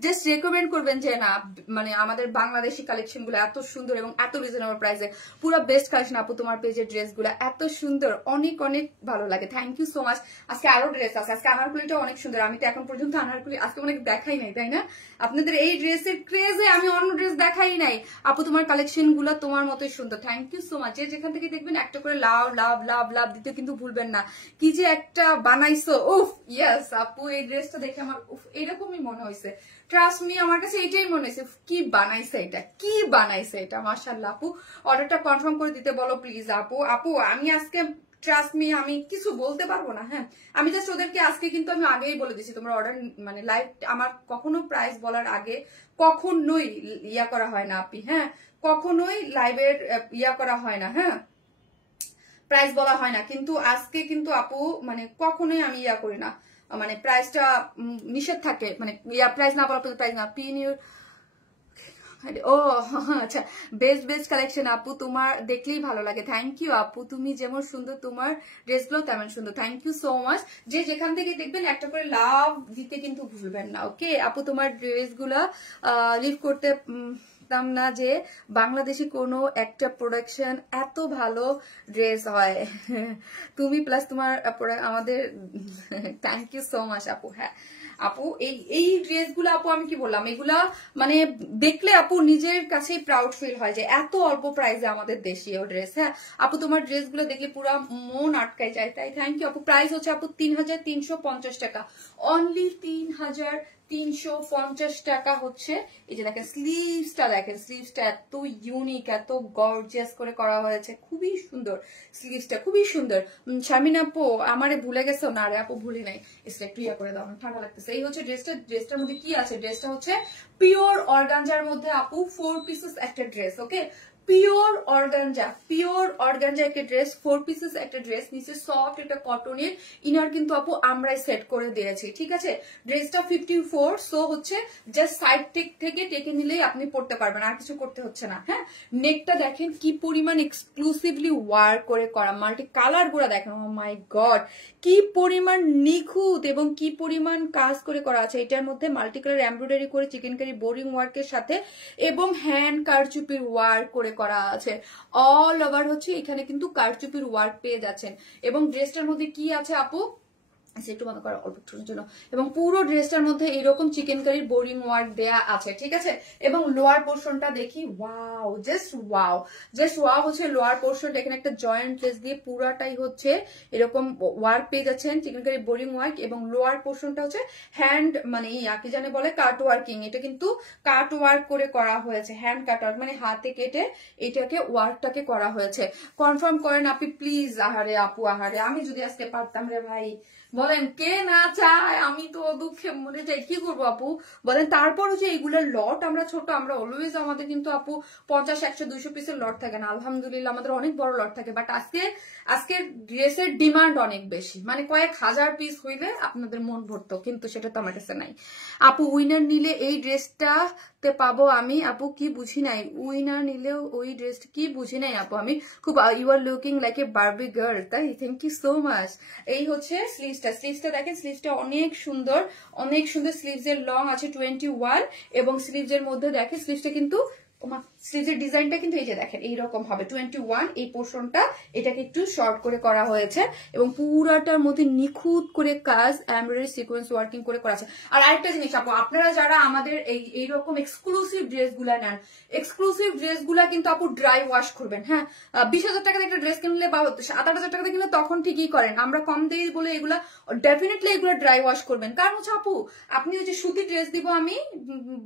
জাস্ট রেকমেন্ড করবেন যে না, মানে আমাদের বাংলাদেশি কালেকশন গুলো এত সুন্দর এবং এত রিজনেবল প্রাইসে, পুরো বেস্ট কালেকশন আপু। তোমার পেজের ড্রেস গুলো এত সুন্দর, অনেক অনেক ভালো লাগে, থ্যাংক ইউ সো মাচ। আজকে আরো ড্রেস আছে, আজকে আনারকুলিটা অনেক সুন্দর। আমি তো এখন পর্যন্ত আনারকুলি আজকে অনেক দেখাই নাই, তাই না? আপনাদের এই ড্রেসের ক্রেজে আমি অন্য ড্রেস দেখাই নাই আপু। তোমার কালেকশন গুলো তোমার মতোই সুন্দর, থ্যাংক ইউ সো মাচ। যেখান থেকে দেখবেন একটা করে লাভ লাভ লাভ লাভ দিতে কিন্তু ভুলবেন না। কি যে একটা বানাইছো, উফ ইয়েস আপু, এই ড্রেসটা দেখে আমার উফ এরকমই মনে হয়েছে। ট্রাস্ট মি, আমার কাছে এটাই মনে হয়েছে, কি বানাইছে এটা, কি বানাইছে এটা, মাশাআল্লাহ আপু। অর্ডারটা কনফার্ম করে দিতে বলো প্লিজ আপু। আপু আমি আজকে ট্রাস্ট মি আমি কিছু বলতে পারবো না। হ্যাঁ, আমি জাস্ট ওদেরকে আজকে কিন্তু আমি আগেই বলে দিচ্ছি, তোমরা অর্ডার মানে লাইভ আমার কখনো প্রাইস বলার আগে কখনোই ইয়া করা হয় না আপি। হ্যাঁ, কখনোই লাইভের ইয়া করা হয় না, হ্যাঁ প্রাইস বলা হয় না, কিন্তু আজকে কিন্তু আপু মানে কখনোই আমি ইয়া করি না, মানে প্রাইসটা নিষেধ থাকে, মানে ইয়া প্রাইস না বলা প্রাইস না পিন ইউর। ও আচ্ছা, বেস্ট বেস্ট কালেকশন আপু, তোমার দেখলেই ভালো লাগে, থ্যাংক ইউ আপু। তুমি যেমন সুন্দর তোমার ড্রেসগুলো তেমন সুন্দর, থ্যাংক ইউ সো মাচ। যে যেখান থেকে দেখবেন একটা করে লাভ দিতে কিন্তু ভুলবেন না, ওকে আপু। তোমার ড্রেসগুলা লিভ করতে না যে বাংলাদেশি কোনো একটা প্রোডাকশন এত ভালো ড্রেস হয় তুমি প্লাস তোমার আমাদের, থ্যাংক ইউ সো মাচ আপু। হ্যাঁ আপু, এই ড্রেসগুলো আপু আমি কি বললাম, এগুলা মানে দেখলে আপু নিজের কাছেই প্রাউড ফিল হয় যে এত অল্প প্রাইসে আমাদের দেশীয় ড্রেস। হ্যাঁ আপু, তোমার ড্রেসগুলো দেখলে পুরো মন আটকায় যায়, তাই থ্যাংক ইউ আপু। প্রাইস হচ্ছে আপু 3350 টাকা, অনলি 3350 টাকা হচ্ছে। এই যে দেখেন স্লিভসটা, দেখেন স্লিভসটা এত ইউনিক, এত গর্জিয়াস করে করা হয়েছে, খুবই সুন্দর স্লিভসটা, খুবই সুন্দর। শারমিন আপু আমারে ভুলে গেছো? না রে আপু ভুলি নাই, এসে একটু ইয়া করে দাও, ঠান্ডা লাগতেছে। এই হচ্ছে ড্রেসটা, ড্রেসটার মধ্যে কি আছে, ড্রেসটা হচ্ছে পিওর অর্গানজার মধ্যে আপু 4 পিসেস একটা ড্রেস, ওকে পিওর অর্গানজা একটা ড্রেস, 4 পিসেস একটা ড্রেস, নিচে সফট একটা কটনের ইনার কিন্তু আপু আমরাই সেট করে দিয়েছি, ঠিক আছে। ড্রেসটা 54, সো হচ্ছে জাস্ট সাইড থেকে টেকে নিলেই আপনি পড়তে পারবেন, আর কিছু করতে হচ্ছে না। হ্যাঁ, নেকটা দেখেন কি পরিমাণ এক্সক্লুসিভলি ওয়ার্ক করে করা, মাল্টি কালার গুলা দেখেন, ও মাই গড কি পরিমাণ নিখুঁত এবং কি পরিমাণ কাজ করে করা আছে। এটার মধ্যে মাল্টি কালার এমব্রয়ডারি করে চিকেনকারি বোরিং ওয়ার্কের সাথে এবং হ্যান্ড কারচুপির ওয়ার্ক করে করা আছে, অল ওভার হচ্ছে এখানে কিন্তু কারচুপির ওয়ার্ক পেয়ে যাচ্ছেন। এবং ড্রেসটার মধ্যে কি আছে আপু, একটু বন্ধ করা অল্প একটুর জন্য, এবং পুরো ড্রেসটার মধ্যে এরকম চিকেন কারির বোরিং ওয়ার্ক দেয়া আছে, ঠিক আছে। এবং লোয়ার পোর্শনটা দেখি, ওয়াও জাস্ট ওয়াও হচ্ছে লোয়ার পোর্শনটা, এখানে একটা জয়েন্ট লেস দিয়ে পুরাটাই হচ্ছে এরকম ওয়ার্ক পেয়ে যাচ্ছেন, চিকেন কারি বোরিং ওয়ার্ক। এবং লোয়ার পোর্শনটা হচ্ছে হ্যান্ড মানে কি জানে বলে কাট ওয়ার্কিং, এটা কিন্তু কাট ওয়ার্ক করে করা হয়েছে, হ্যান্ড কাট ওয়ার্ক মানে হাতে কেটে এটাকে ওয়ার্কটাকে করা হয়েছে। কনফার্ম করেন আপনি প্লিজ। আহারে আপু আহারে, আমি যদি আজকে পারতাম রে ভাই, বলেন কে না চায়, আমি তো দুঃখে মরে যাই, কি করবো আপু বলেন। তারপর হচ্ছে এইগুলোর লট আমরা ছোট, আমরা অলওয়েজ আমাদের কিন্তু আপু 50, 100, 200 পিসের লট থাকে না, আলহামদুলিল্লাহ আমাদের অনেক বড় লট থাকে। বাট আজকে ড্রেসের ডিমান্ড অনেক বেশি, মানে কয়েক হাজার পিস হইলে আপনাদের মন ভরতো, কিন্তু সেটা তো আমার কাছে নাই আপু। উইনার নিলে এই ড্রেসটা তে পাবো আমি আপু, কি বুঝি নাই, উইনার নিলেও ওই ড্রেসটা কি বুঝি নাই আপু আমি খুব। You are looking like a Barbie girl, তাই থ্যাংক ইউ সো মাচ। এই হচ্ছে স্লিভসটা দেখেন, স্লিভসটা অনেক সুন্দর, অনেক সুন্দর। স্লিভস এর লং আছে 21 এবং স্লিভস এর মধ্যে দেখে স্লিভসটা কিন্তু স্লিভসের ডিজাইনটা কিন্তু এই যে দেখেন এইরকম হবে 21। এই পোর্শনটা এটাকে একটু শর্ট করে করা হয়েছে এবং পুরাটার মধ্যে নিখুঁত করে কাজ এমব্রয়ডারি সিকোয়েন্স ওয়ার্কিং করে করা আছে। আর আরেকটা জিনিস আপু, আপনারা যারা আমাদের এইরকম এক্সক্লুসিভ ড্রেসগুলা নেন, এক্সক্লুসিভ ড্রেসগুলা কিন্তু আপু ড্রাই ওয়াশ করবেন। হ্যাঁ, 20,000 টাকা একটা ড্রেস কিনলে বা 7-8,000 টাকা কিনলে তখন ঠিকই করেন, আমরা কম দিই বলে এগুলা ডেফিনেটলি এগুলো ড্রাই ওয়াশ করবেন। কারণ হচ্ছে আপু, আপনি ওই যে সুতি ড্রেস দিব আমি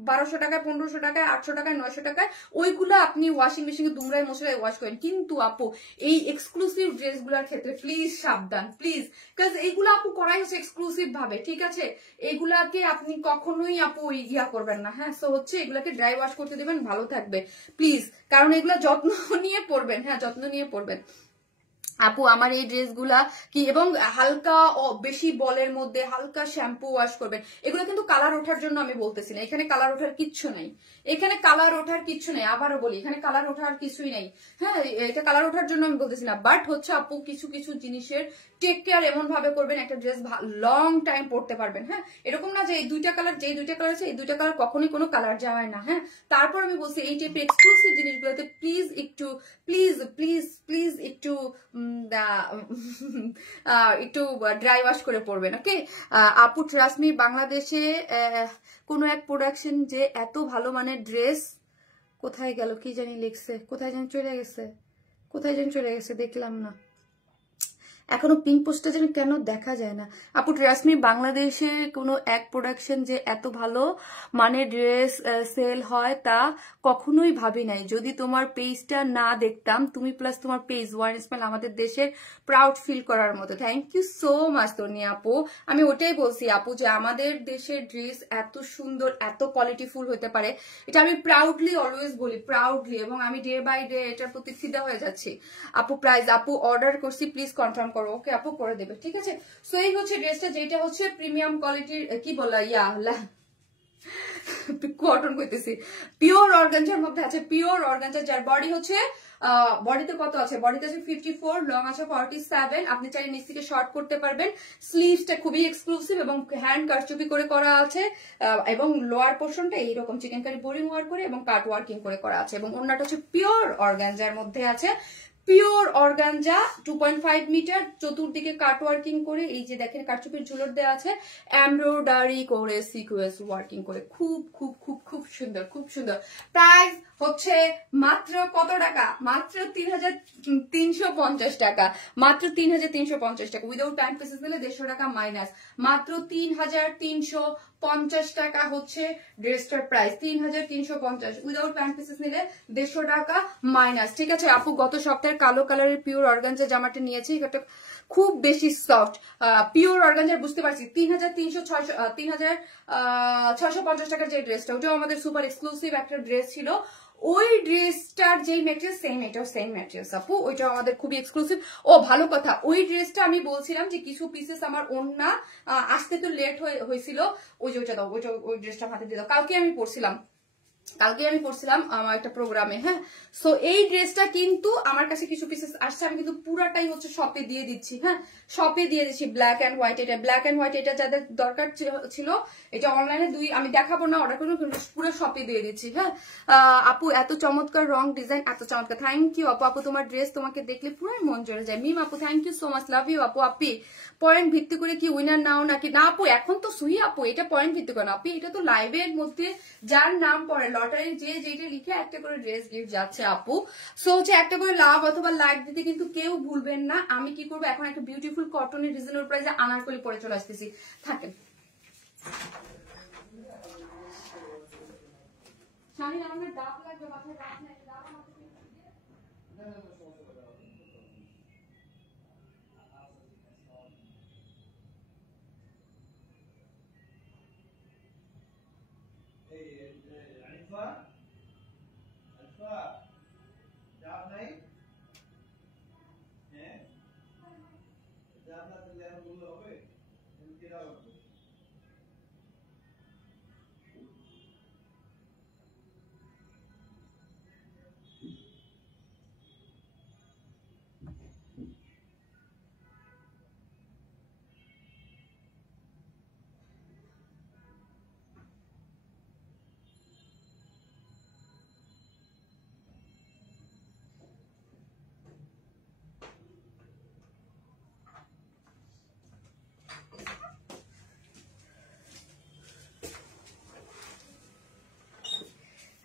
1200 টাকায়, 1500 টাকায়, 800 টাকায়, 900 টাকায়, ওইগুলো আপনি ওয়াশিং মেশিনে দুমড়ায় মশলায় ওয়াশ করেন। কিন্তু আপু এই এক্সক্লুসিভ ড্রেসগুলোর ক্ষেত্রে প্লিজ সাবধান, প্লিজ, বিকজ এইগুলো আপু করাই হচ্ছে এক্সক্লুসিভ ভাবে, ঠিক আছে? এগুলাকে আপনি কখনোই আপু ইয়া করবেন না। হ্যাঁ, সো হচ্ছে এগুলাকে ড্রাই ওয়াশ করতে দেবেন, ভালো থাকবে প্লিজ, কারণ এগুলা যত্ন নিয়ে পরবেন। হ্যাঁ, যত্ন নিয়ে পরবেন আপু। আমার এই ড্রেসগুলা কি, এবং হালকা বেশি বলের মধ্যে হালকা শ্যাম্পু ওয়াশ করবেন। এগুলো কিন্তু কালার ওঠার জন্য আমি বলতেছি না, এখানে কালার ওঠার কিচ্ছু নাই, এখানে কালার ওঠার কিচ্ছু নেই, আবারও বলি এখানে কালার ওঠার কিছুই নেই। হ্যাঁ, এটা কালার ওঠার জন্য আমি বলতেছি না, বাট হচ্ছে আপু কিছু কিছু জিনিসের টেক কেয়ার এমন ভাবে করবেন একটা ড্রেস লং টাইম পরতে পারবেন। হ্যাঁ, এরকম না যে এই দুইটা কালার আছে, এই দুইটা কালার কখনোই কোনো কালার যায় না। হ্যাঁ, তারপর আমি বলছি এই টাইপের এক্সক্লুসিভ জিনিসগুলোতে প্লিজ একটু প্লিজ একটু একটু ড্রাই ওয়াশ করে পরবেন, ওকে আপু। ট্রাস্ট মি, বাংলাদেশে কোনো এক প্রোডাকশন যে এত ভালো মানের ড্রেস, কোথায় গেল কি জানি লিখছে, কোথায় জানি চলে গেছে দেখলাম না এখনো। পিঙ্ক পোস্টটা যেন কেন দেখা যায় না আপু। ট্রাস্ট মি, বাংলাদেশে কোনো এক প্রোডাকশন যে এত ভালো মানে ড্রেস সেল হয় তা কখনোই ভাবি নাই। যদি তোমার পেজটা না দেখতাম, তুমি প্লাস তোমার পেজ ওয়ান স্মাইল আমাদের দেশের প্রাউড ফিল করার মতো। Thank you so much Tania আপু। আমি ওটাই বলছি আপু যে আমাদের দেশের ড্রেস এত সুন্দর, এত কোয়ালিটিফুল হতে পারে, এটা আমি প্রাউডলি অলওয়েজ বলি, প্রাউডলি, এবং আমি ডে বাই ডে এটার প্রতি ফিদা হয়ে যাচ্ছি আপু। প্রাইস আপু অর্ডার করছি, প্লিজ কনফার্ম করো, ওকে আপু করে দেবে, ঠিক আছে? সো এই হচ্ছে ড্রেসটা, যেটা হচ্ছে প্রিমিয়াম কোয়ালিটির, কি বলা কটন কইতেছি, পিওর অর্গানজার মধ্যে আছে, পিওর অর্গানজা, যার বডি হচ্ছে বডিতে কত আছে, বডিতে আছে 54, লং আছে 47। আপনি চাইলে নিচ থেকে শর্ট করতে পারবেন। স্লিভসটা খুবই এক্সক্লুসিভ এবং হ্যান্ড কারচুপি করে করা আছে, এবং লোয়ার পোর্শনটা এইরকম চিকেন কারি বোরিং ওয়ার্ক করে এবং কাট ওয়ার্কিং করে করা আছে, এবং অন্যটা হচ্ছে পিওর অর্গানজার মধ্যে আছে। পিওর অর্গানজা 2.5 মিটার, চতুর্দিকে কাট ওয়ার্কিং করে, এই যে দেখেন কারচুপির ঝুলর দেওয়া আছে, এমব্রয়ডারি করে সিকোয়েন্স ওয়ার্কিং করে, খুব খুব খুব খুব সুন্দর, খুব সুন্দর। প্রাইস হচ্ছে মাত্র কত টাকা, মাত্র 3,350 টাকা, মাত্র 3,350 টাকা। উইদাউট প্যান্ট পিসেস নিলে 150 টাকা মাইনাস, মাত্র 3,350 টাকা হচ্ছে ড্রেসটার প্রাইস, 3,350। উইদাউট প্যান্ট পিসেস নিলে 150 টাকা মাইনাস, ঠিক আছে আপু। গত সপ্তাহে কালো কালারের পিওর অর্গানজা জামাটা নিয়েছি, এটা খুব বেশি সফট পিওর অর্গানজার, বুঝতে পারছি। 3,650 টাকার যে ড্রেসটা, ওটাও আমাদের সুপার এক্সক্লুসিভ একটা ড্রেস ছিল। ওই ড্রেসটার যেই ম্যাটেরিয়াল সেম, এটাও সেম ম্যাটেরিয়াল আপু, ওইটাও আমাদের খুবই এক্সক্লুসিভ। ও ভালো কথা, ওই ড্রেসটা আমি বলছিলাম যে কিছু পিসেস আমার ওন্না আসতে তো লেট হয়েছিল, ওইটা দাও, ওই ড্রেসটা হাতে দিয়ে দাও। কালকে আমি পড়ছিলাম আমার একটা প্রোগ্রামে। হ্যাঁ, সো এই ড্রেসটা কিন্তু আমার কাছে কিছু পিসেস আসছে, আমি কিন্তু পুরাটাই হচ্ছে শপে দিয়ে দিচ্ছি। হ্যাঁ, শপে দিয়ে দিচ্ছি, ব্ল্যাক এন্ড হোয়াইট। এটা ব্ল্যাক এন্ড হোয়াইট, এটা যাদের দরকার ছিল, এটা অনলাইনে আমি দেখাবো না, অর্ডার করবো, পুরো শপে দিয়ে দিচ্ছি। হ্যাঁ আপু, এত চমৎকার রং ডিজাইন, এত চমৎকার, থ্যাংক ইউ আপু। আপু তোমার ড্রেস তোমাকে দেখলে পুরো মন জড়ে যায়। মিম আপু thank you so much, love you আপু। আপি পয়েন্ট ভিত্তি করে কি উইনার নাও নাকি? না আপু, এখন তো সুই আপু, এটা পয়েন্ট ভিত্তি করে না আপু, এটা তো লাইভের মধ্যে যার নাম পড়ে লটারি যেটা লিখে একটা করে ড্রেস গিফট যাচ্ছে আপু। সো হচ্ছে একটা করে লাভ অথবা লাইক দিতে কিন্তু কেউ ভুলবেন না। আমি কি করবো, এখন একটা বিউটিফুল কটনের রিজনেবল প্রাইসে আনারকলি পরে চলে আসতেছি, থাকেন। শাহিন, আমার ডাব লাগবে, মাথায় ডাব নাই, ডাব আমাকে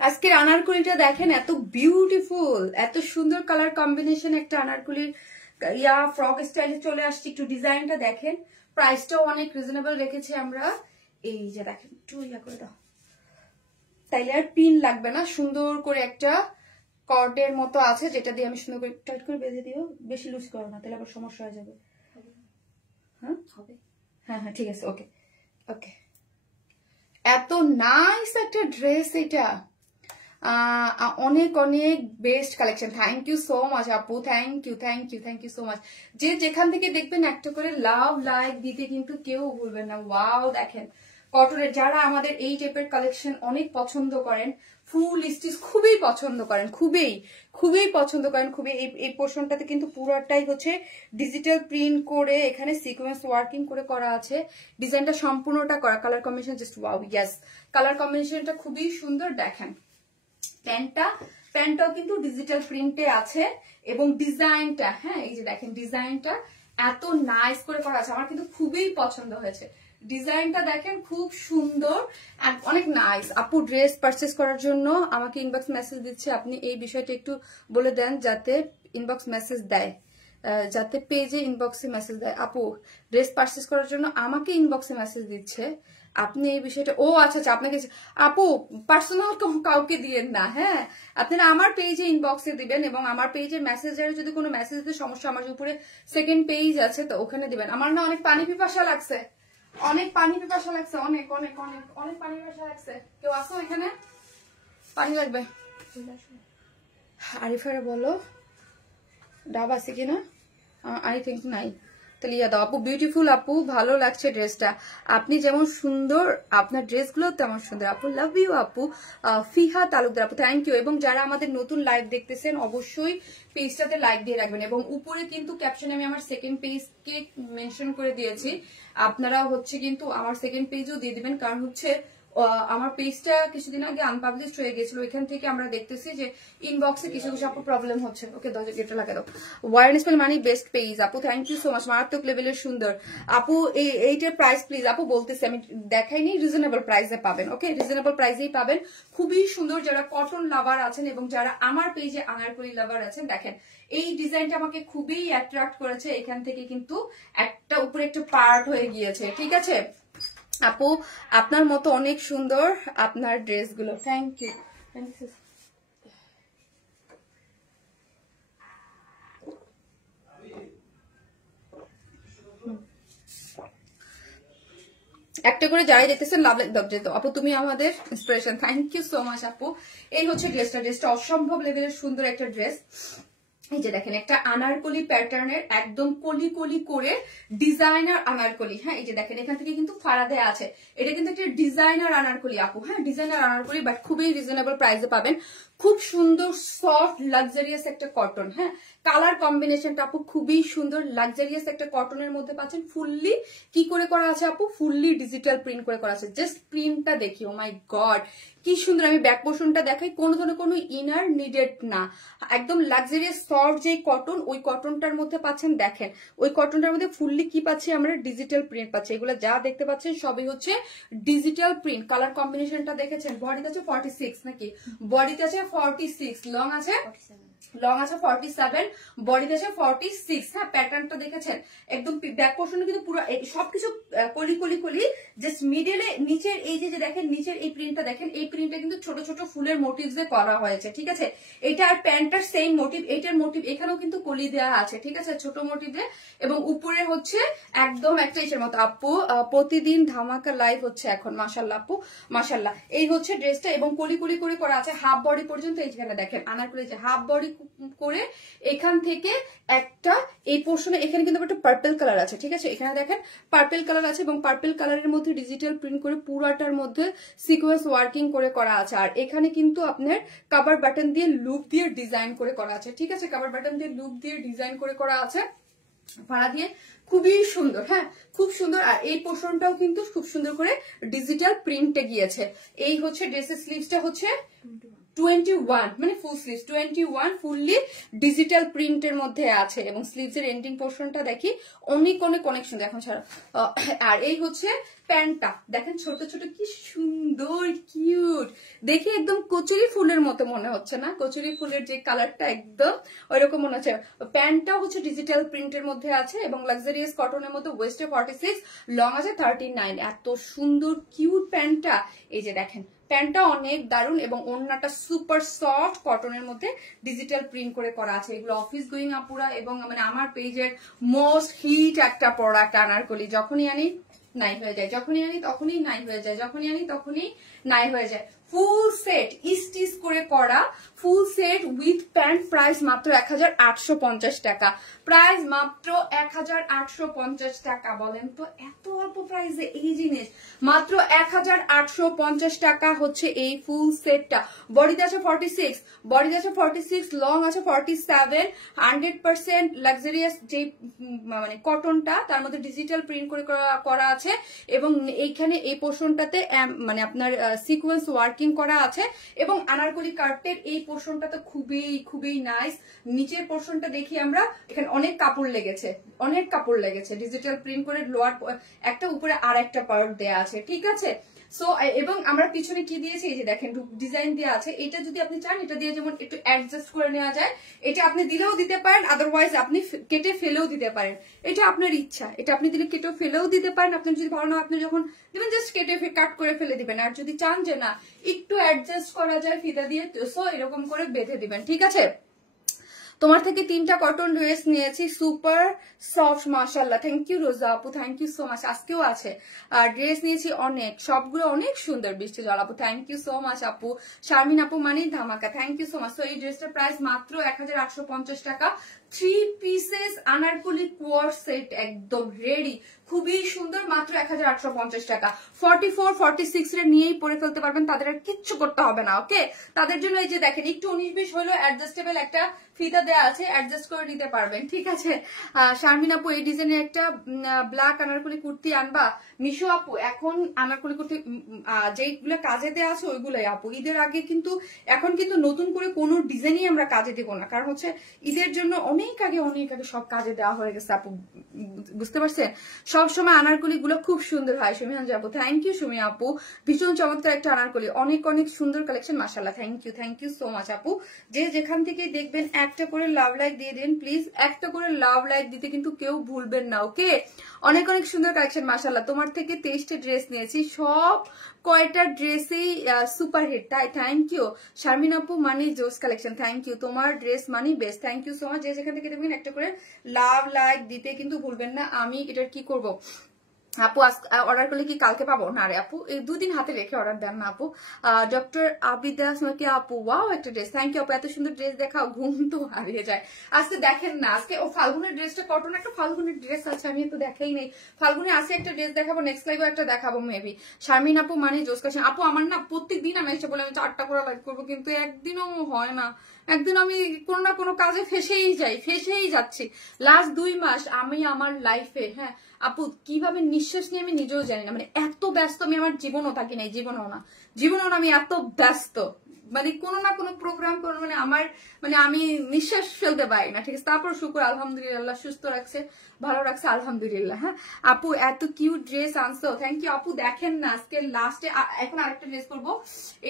আজকের আনারকলিটা দেখেন, এত বিউটিফুল, এত সুন্দর কালার কম্বিনেশন একটা আনারকলির ফ্রক স্টাইলে চলে আসছে। একটু ডিজাইনটা দেখেন, প্রাইসটাও অনেক রিজনেবল রেখেছি আমরা। এই যে দেখেন, একটু ইয়া করে দাও, তাইলে আর পিন লাগবে না। সুন্দর করে একটা কর্ডের মতো আছে, যেটা দিয়ে আমি সুন্দর করে টাইট করে বেঁধে দিও। বেশি লুজ করো না, তাহলে আবার সমস্যা হয়ে যাবে। হ্যাঁ হবে, হ্যাঁ হ্যাঁ ঠিক আছে, ওকে ওকে। এত নাইস একটা ড্রেস এটা, অনেক অনেক best collection. Thank you so much আপু, thank you thank you thank you so much. যে যেখান থেকে দেখবেন একটা করে লাভ লাইক দিতে কিন্তু কেউ ভুলবেন না। ওয়াও দেখেন কটনের, যারা আমাদের এই টাইপের কালেকশন অনেক পছন্দ করেন, ফুল স্টিচ খুবই পছন্দ করেন, খুবই খুবই পছন্দ করেন, খুবই। এই পোর্শনটাতে কিন্তু পুরোটাই হচ্ছে ডিজিটাল প্রিন্ট করে, এখানে সিকোয়েন্স ওয়ার্কিং করে করা আছে। ডিজাইনটা সম্পূর্ণটা করা, colour combination just wow. Yes, colour কম্বিনেশনটা খুবই সুন্দর। দেখেন প্যান্টটাও কিন্তু ডিজিটাল প্রিন্টে আছে, এবং ডিজাইনটা, হ্যাঁ এই যে দেখেন ডিজাইনটা এত নাইস করে করা আছে, আমার কিন্তু খুবই পছন্দ হয়েছে। ডিজাইনটা দেখেন খুব সুন্দর, অনেক নাইস। আপু ড্রেস পারচেস করার জন্য আমাকে ইনবক্স মেসেজ দিচ্ছে, আপনি এই বিষয়টা একটু বলে দেন যাতে ইনবক্স মেসেজ দেয়, যাতে পেজে ইনবক্সে মেসেজ দেয়। আপু ড্রেস পারচেস করার জন্য আমাকে ইনবক্সে মেসেজ দিচ্ছে, আপনি এই বিষয়টা, ও আচ্ছা আচ্ছা আপনাকে। আপু পার্সোনাল কাউকে দিয়েন না, হ্যাঁ আপনারা আমার পেজে ইনবক্সে দিবেন, এবং আমার পেজের মেসেজারে যদি কোনো মেসেজ দিতে সমস্যা, আমার উপরে সেকেন্ড পেজ আছে তো ওখানে দিবেন। আমার না অনেক পানি পিপাসা লাগছে, অনেক পানি পিপাসা লাগছে, অনেক অনেক অনেক অনেক পানি পিপাসা লাগছে। কেউ আসো এখানে, পানি লাগবে। আরিফারে বলো ডাব আছে কিনা, আই থিঙ্ক নাই, তাহলে ইয়া দাও। আপু বিউটিফুল আপু, ভালো লাগছে ড্রেসটা, আপনি যেমন সুন্দর আপনার ড্রেসগুলো তেমন সুন্দর আপু। লাভ ইউ আপু। ফিহা তালুকদার আপু থ্যাংক ইউ। এবং যারা আমাদের নতুন লাইভ দেখতেছেন অবশ্যই পেজটাতে লাইক দিয়ে রাখবেন, এবং উপরে কিন্তু ক্যাপশনে আমি আমার সেকেন্ড পেজকে মেনশন করে দিয়েছি, আপনারা হচ্ছে কিন্তু আমার সেকেন্ড পেজও দিয়ে দিবেন, কারণ হচ্ছে আমার পেজটা কিছুদিন আগে আনপাবলিশড হয়ে গেছিল, এখান থেকে আমরা দেখতেছি যে ইনবক্সে কিছু কিছু আপু প্রবলেম হচ্ছে। ওকে দাও, এটা লাগা দাও। ওয়ারনেস পেল মানি বেস্ট পেজ আপু, থ্যাংক ইউ সো মাচ, মারাত্মক লেভেলের সুন্দর আপু। এইটার প্রাইস প্লিজ আপু বলতেছি, আমি দেখাইনি, রিজনেবল প্রাইসে পাবেন। ওকে রিজনেবল প্রাইসেই পাবেন, খুবই সুন্দর। যারা কটন লাভার আছেন এবং যারা আমার পেজে আনারকলি লাভার আছেন, দেখেন এই ডিজাইনটা আমাকে খুবই অ্যাট্রাক্ট করেছে। এখান থেকে কিন্তু একটা উপরে একটা পার্ট হয়ে গিয়েছে, ঠিক আছে আপু আপনার মতো অনেক সুন্দর আপনার ড্রেসগুলো। Thank you. একটা করে যারাই দেখতেছেন লাভ আপু, তুমি আমাদের inspiration. Thank you so much আপু। এই হচ্ছে ড্রেসটা অসম্ভব লেভেলের সুন্দর একটা ড্রেস। এই যে দেখেন একটা আনারকলি প্যাটার্নের, একদম কলি কলি করে ডিজাইনার আনারকলি। হ্যাঁ এই যে দেখেন এখান থেকে কিন্তু ফাড়া দেয়া আছে, এটা কিন্তু একটা ডিজাইনার আনারকলি আপু। হ্যাঁ ডিজাইনার আনারকলি, বাট খুবই রিজনেবল প্রাইসে পাবেন। খুব সুন্দর সফট লাক্সারিয়াস একটা কটন, হ্যাঁ কালার কম্বিনেশনটা আপু খুবই সুন্দর, লাক্সারিয়াস একটা কটনের মধ্যে পাচ্ছেন। ফুললি কি করে করা আছে আপু, ফুললি ডিজিটাল প্রিন্ট করে করা আছে। জাস্ট প্রিন্টটা দেখি, ও মাই গড কি সুন্দর। আমি ব্যাক পোর্শনটা দেখাই, কোনো ধরনের কোনো ইনার নিডেড না, একদম লাক্সারিয়াস সফট যে কটন, ওই কটনটার মধ্যে পাচ্ছেন। দেখেন ওই কটনটার মধ্যে ফুললি কি পাচ্ছি আমরা, ডিজিটাল প্রিন্ট পাচ্ছি। এগুলো যা দেখতে পাচ্ছেন সবই হচ্ছে ডিজিটাল প্রিন্ট। কালার কম্বিনেশনটা দেখেছেন, বডিতে আছে 46 নাকি, বডিতে আছে 46, লং আছে 47, বডিতে আছে 46। হ্যাঁ, প্যাটার্নটা দেখেছেন একদম ব্যাক পোর্শনে কিন্তু পুরো সবকিছু কলি কলি কলি, জাস্ট মিডলে নিচের এই যে দেখেন নিচের এই প্রিন্টটা দেখেন, এই প্রিন্টটা কিন্তু ছোট ছোট ফুলের মোটিভস দিয়ে করা হয়েছে, ঠিক আছে। এটা আর প্যান্টটার সেম মোটিভ, এইটার মোটিভ এখানেও কিন্তু কলি দেওয়া আছে, ঠিক আছে, ছোট মোটিভ দিয়ে। এবং উপরে হচ্ছে একদম একটা ইসের মতো। আপু প্রতিদিন ধামাকা লাইভ হচ্ছে এখন, মাশাল্লাহ আপু মাশাল্লাহ। এই হচ্ছে ড্রেসটা এবং কলি কলি করে করা আছে হাফ বডি পর্যন্ত। এইখানে দেখেন আনারকলি যে হাফ বডি করে এখান থেকে একটা এই পোর্শনে এখানে কিন্তু একটা পার্পল কালার আছে, ঠিক আছে, এখানে দেখেন পার্পল কালার আছে এবং পার্পল কালারের মধ্যে ডিজিটাল প্রিন্ট করে পুরাটার মধ্যে সিকোয়েন্স ওয়ার্কিং করে করা আছে। আর এখানে কিন্তু আপনার কভার বাটন দিয়ে লুপ দিয়ে ডিজাইন করে করা আছে, ঠিক আছে, কভার বাটন দিয়ে লুপ দিয়ে ডিজাইন করে করা আছে ভাড়া দিয়ে, খুবই সুন্দর। হ্যাঁ, খুব সুন্দর। আর এই পোর্শনটাও কিন্তু খুব সুন্দর করে ডিজিটাল প্রিন্টে গিয়েছে। এই হচ্ছে ড্রেসের স্লিভসটা হচ্ছে 21, মানে ফুল স্লিভস 21 ফুললি ডিজিটাল প্রিন্টের মধ্যে আছে। এবং স্লিভস এর এন্ডিং পোর্শনটা দেখি অনেক অনেক অনেক সুন্দর এখন ছাড়া। আর এই হচ্ছে প্যান্টটা দেখেন, ছোট ছোট কি সুন্দর কিউট, দেখে একদম কচুরি ফুলের মতো মনে হচ্ছে না, কচুরি ফুলের যে কালারটা একদম ওইরকম মনে হচ্ছে। প্যান্টটাও হচ্ছে ডিজিটাল প্রিন্টের মধ্যে আছে এবং লাক্সারিয়াস কটনের মধ্যে, ওয়েস্টে 46, লং আছে 39। এত সুন্দর কিউট প্যান্টটা, এই যে দেখেন প্যান্টটা অনেক দারুণ এবং ওড়নাটা সুপার সফট কটনের মধ্যে ডিজিটাল প্রিন্ট করে করা আছে। এগুলো অফিস গোয়িং আপুরা এবং মানে আমার পেজের মোস্ট হিট একটা প্রোডাক্ট আনারকলি। যখনই আনি নাই হয়ে যায়, যখনই আনি তখনই নাই হয়ে যায়, যখনই আনি তখনই নাই হয়ে যায়। ফুল সেট স্টিচ করে করা, full set with pant, price মাত্র 1850 টাকা, প্রাইস মাত্র 1850 টাকা। বলেন তো এত অল্প প্রাইসে এই জিনিস, মাত্র 1850 টাকা হচ্ছে এই ফুল সেটটা। বডিতে আছে 46, বডিতে আছে 46, লং আছে 47, 100% লাক্সারিয়াস যে মানে কটনটা, তার মধ্যে ডিজিটাল প্রিন্ট করে করা আছে এবং এইখানে এই পোর্শনটাতে মানে আপনার সিকোয়েন্স ওয়ার্কিং করা আছে এবং আনারকলি কার্টের এই পোর্শনটাতে খুবই খুবই নাইস। নিচের পোর্শনটা দেখি আমরা, এখানে অনেক কাপড় লেগেছে, অনেক কাপড় লেগেছে, ডিজিটাল প্রিন্ট করে লোয়ার একটা উপরে আর একটা পার্ট দেয়া আছে, ঠিক আছে। সো এবং আমরা পিছনে কি দিয়েছি, এই যে দেখেন ডিজাইন দেওয়া আছে। এটা যদি আপনি চান এটা দিয়ে যেমন একটু অ্যাডজাস্ট করে নেওয়া যায়, এটা আপনি দিলেও দিতে পারেন, আদারওয়াইজ আপনি কেটে ফেলেও দিতে পারেন, এটা আপনার ইচ্ছা। এটা আপনি দিলে কেটে ফেলেও দিতে পারেন, আপনি যদি ভালো না আপনি যখন দিবেন জাস্ট কেটে কাট করে ফেলে দিবেন। আর যদি চান যে না একটু অ্যাডজাস্ট করা যায় ফিতা দিয়ে, সো এরকম করে বেঁধে দিবেন, ঠিক আছে। তোমার থেকে 3টা কটন ড্রেস নিয়েছি, সুপার সফট মাশাআল্লাহ। থ্যাংক ইউ রোজা আপু, থ্যাংক ইউ সো মাচ। আজকেও আছে আর ড্রেস নিয়েছি অনেক, সবগুলো অনেক সুন্দর। বৃষ্টি জল আপু, থ্যাংক ইউ সো মাচ আপু। শারমিন আপু মানে ধামাকা, থ্যাংক ইউ সো মাচ। তো এই ড্রেসটার প্রাইস মাত্র 1850 টাকা। 3 পিসেস আনারকলি কোয়ার সেট একদম রেডি, খুবই সুন্দর, মাত্র 1850 টাকা। 44, 46 এর নিয়েই পরে ফেলতে পারবেন, তাদের আর কিচ্ছু করতে হবে না, ওকে। তাদের জন্য এই যে দেখেন একটু 19-20 হলো অ্যাডজাস্টেবল একটা ফিতা দেওয়া আছে, অ্যাডজাস্ট করে নিতে পারবেন, ঠিক আছে। শারমিন আপু এই ডিজাইনের একটা ব্ল্যাক আনারকলি কুর্তি আনবা। মিশো আপু এখন আনারকলি কুর্তি যেগুলো কাজে দেওয়া আছে ওইগুলোই আপু, ঈদের আগে কিন্তু এখন কিন্তু নতুন করে কোনো ডিজাইনই আমরা কাজে দেবো না, কারণ হচ্ছে ঈদের জন্য অনেক আগে সব কাজে দেওয়া হয়ে গেছে আপু, বুঝতে পারছেন। সবসময় আনারকলি গুলো খুব সুন্দর হয়। সুমিহান আপু, থ্যাংক ইউ সুমি আপু, ভীষণ চমৎকার একটা আনারকলি, অনেক অনেক সুন্দর কালেকশন মাশাআল্লাহ। থ্যাংক ইউ সো মাচ আপু। যে যেখান থেকে দেখবেন একটা করে লাভ লাইক দিয়ে দিন প্লিজ, একটা করে লাভ লাইক দিতে কিন্তু কেউ ভুলবেন না, ওকে। অনেক অনেক সুন্দর কালেকশন মাশাআল্লাহ। তোমার থেকে 23টা ড্রেস নিয়েছি, সব কয়টা ড্রেসেই সুপার হিট, তাই থ্যাংক ইউ। শারমিন আপু মানি জোস কালেকশন, থ্যাংক ইউ, তোমার ড্রেস মানি best, thank you so much. যে যেখান থেকে দেখবেন একটা করে লাভ লাইক দিতে কিন্তু ভুলবেন না। আমি এটার কি করব আপু, অর্ডার করলে কি কালকে পাবো? না রে আপু, এই 2 দিন হাতে রেখে অর্ডার দেন না আপু। ডক্টর আবিদা স্মৃতি আপু, ওয়াও একটা ড্রেস, থ্যাংক ইউ আপু, এত সুন্দর ড্রেস দেখাও, ঘুম তো হারিয়ে যায়। আজকে দেখেন না, আজকে ও ফাল্গুনের ড্রেসটা কটন একটা ফাল্গুনের ড্রেস আছে, আমি তো দেখাই নেই। ফাল্গুনে আসে একটা ড্রেস দেখাবো, নেক্সট লাইভে একটা দেখাবো মেবি। শারমিন আপু মানে জোস কালেকশন আপু, আমার না প্রত্যেক দিন আমি এসে বলে আমি 4টা করে লাইভ করবো, কিন্তু একদিনও হয় না। একদিন আমি কোনো না কোনো কাজে ফেসেই যাচ্ছি। লাস্ট 2 মাস আমি আমার লাইফে, হ্যাঁ আপু, কিভাবে নিঃশ্বাস নিয়ে আমি নিজেও জানি না, মানে এত ব্যস্ত আমি আমার জীবনও থাকি নাই, জীবনও না আমি এত ব্যস্ত, মানে কোনো না কোনো প্রোগ্রাম করবো, মানে আমি নিঃশ্বাস ফেলতে পারি না, ঠিক আছে। তারপর শুক্র আলহামদুলিল্লাহ সুস্থ রাখছে, ভালো রাখছে আলহামদুলিল্লাহ। হ্যাঁ আপু এত কিউট ড্রেস আনছো, থ্যাংক ইউ আপু। দেখেন না আজকে লাস্টে এখন আরেকটা ড্রেস করবো,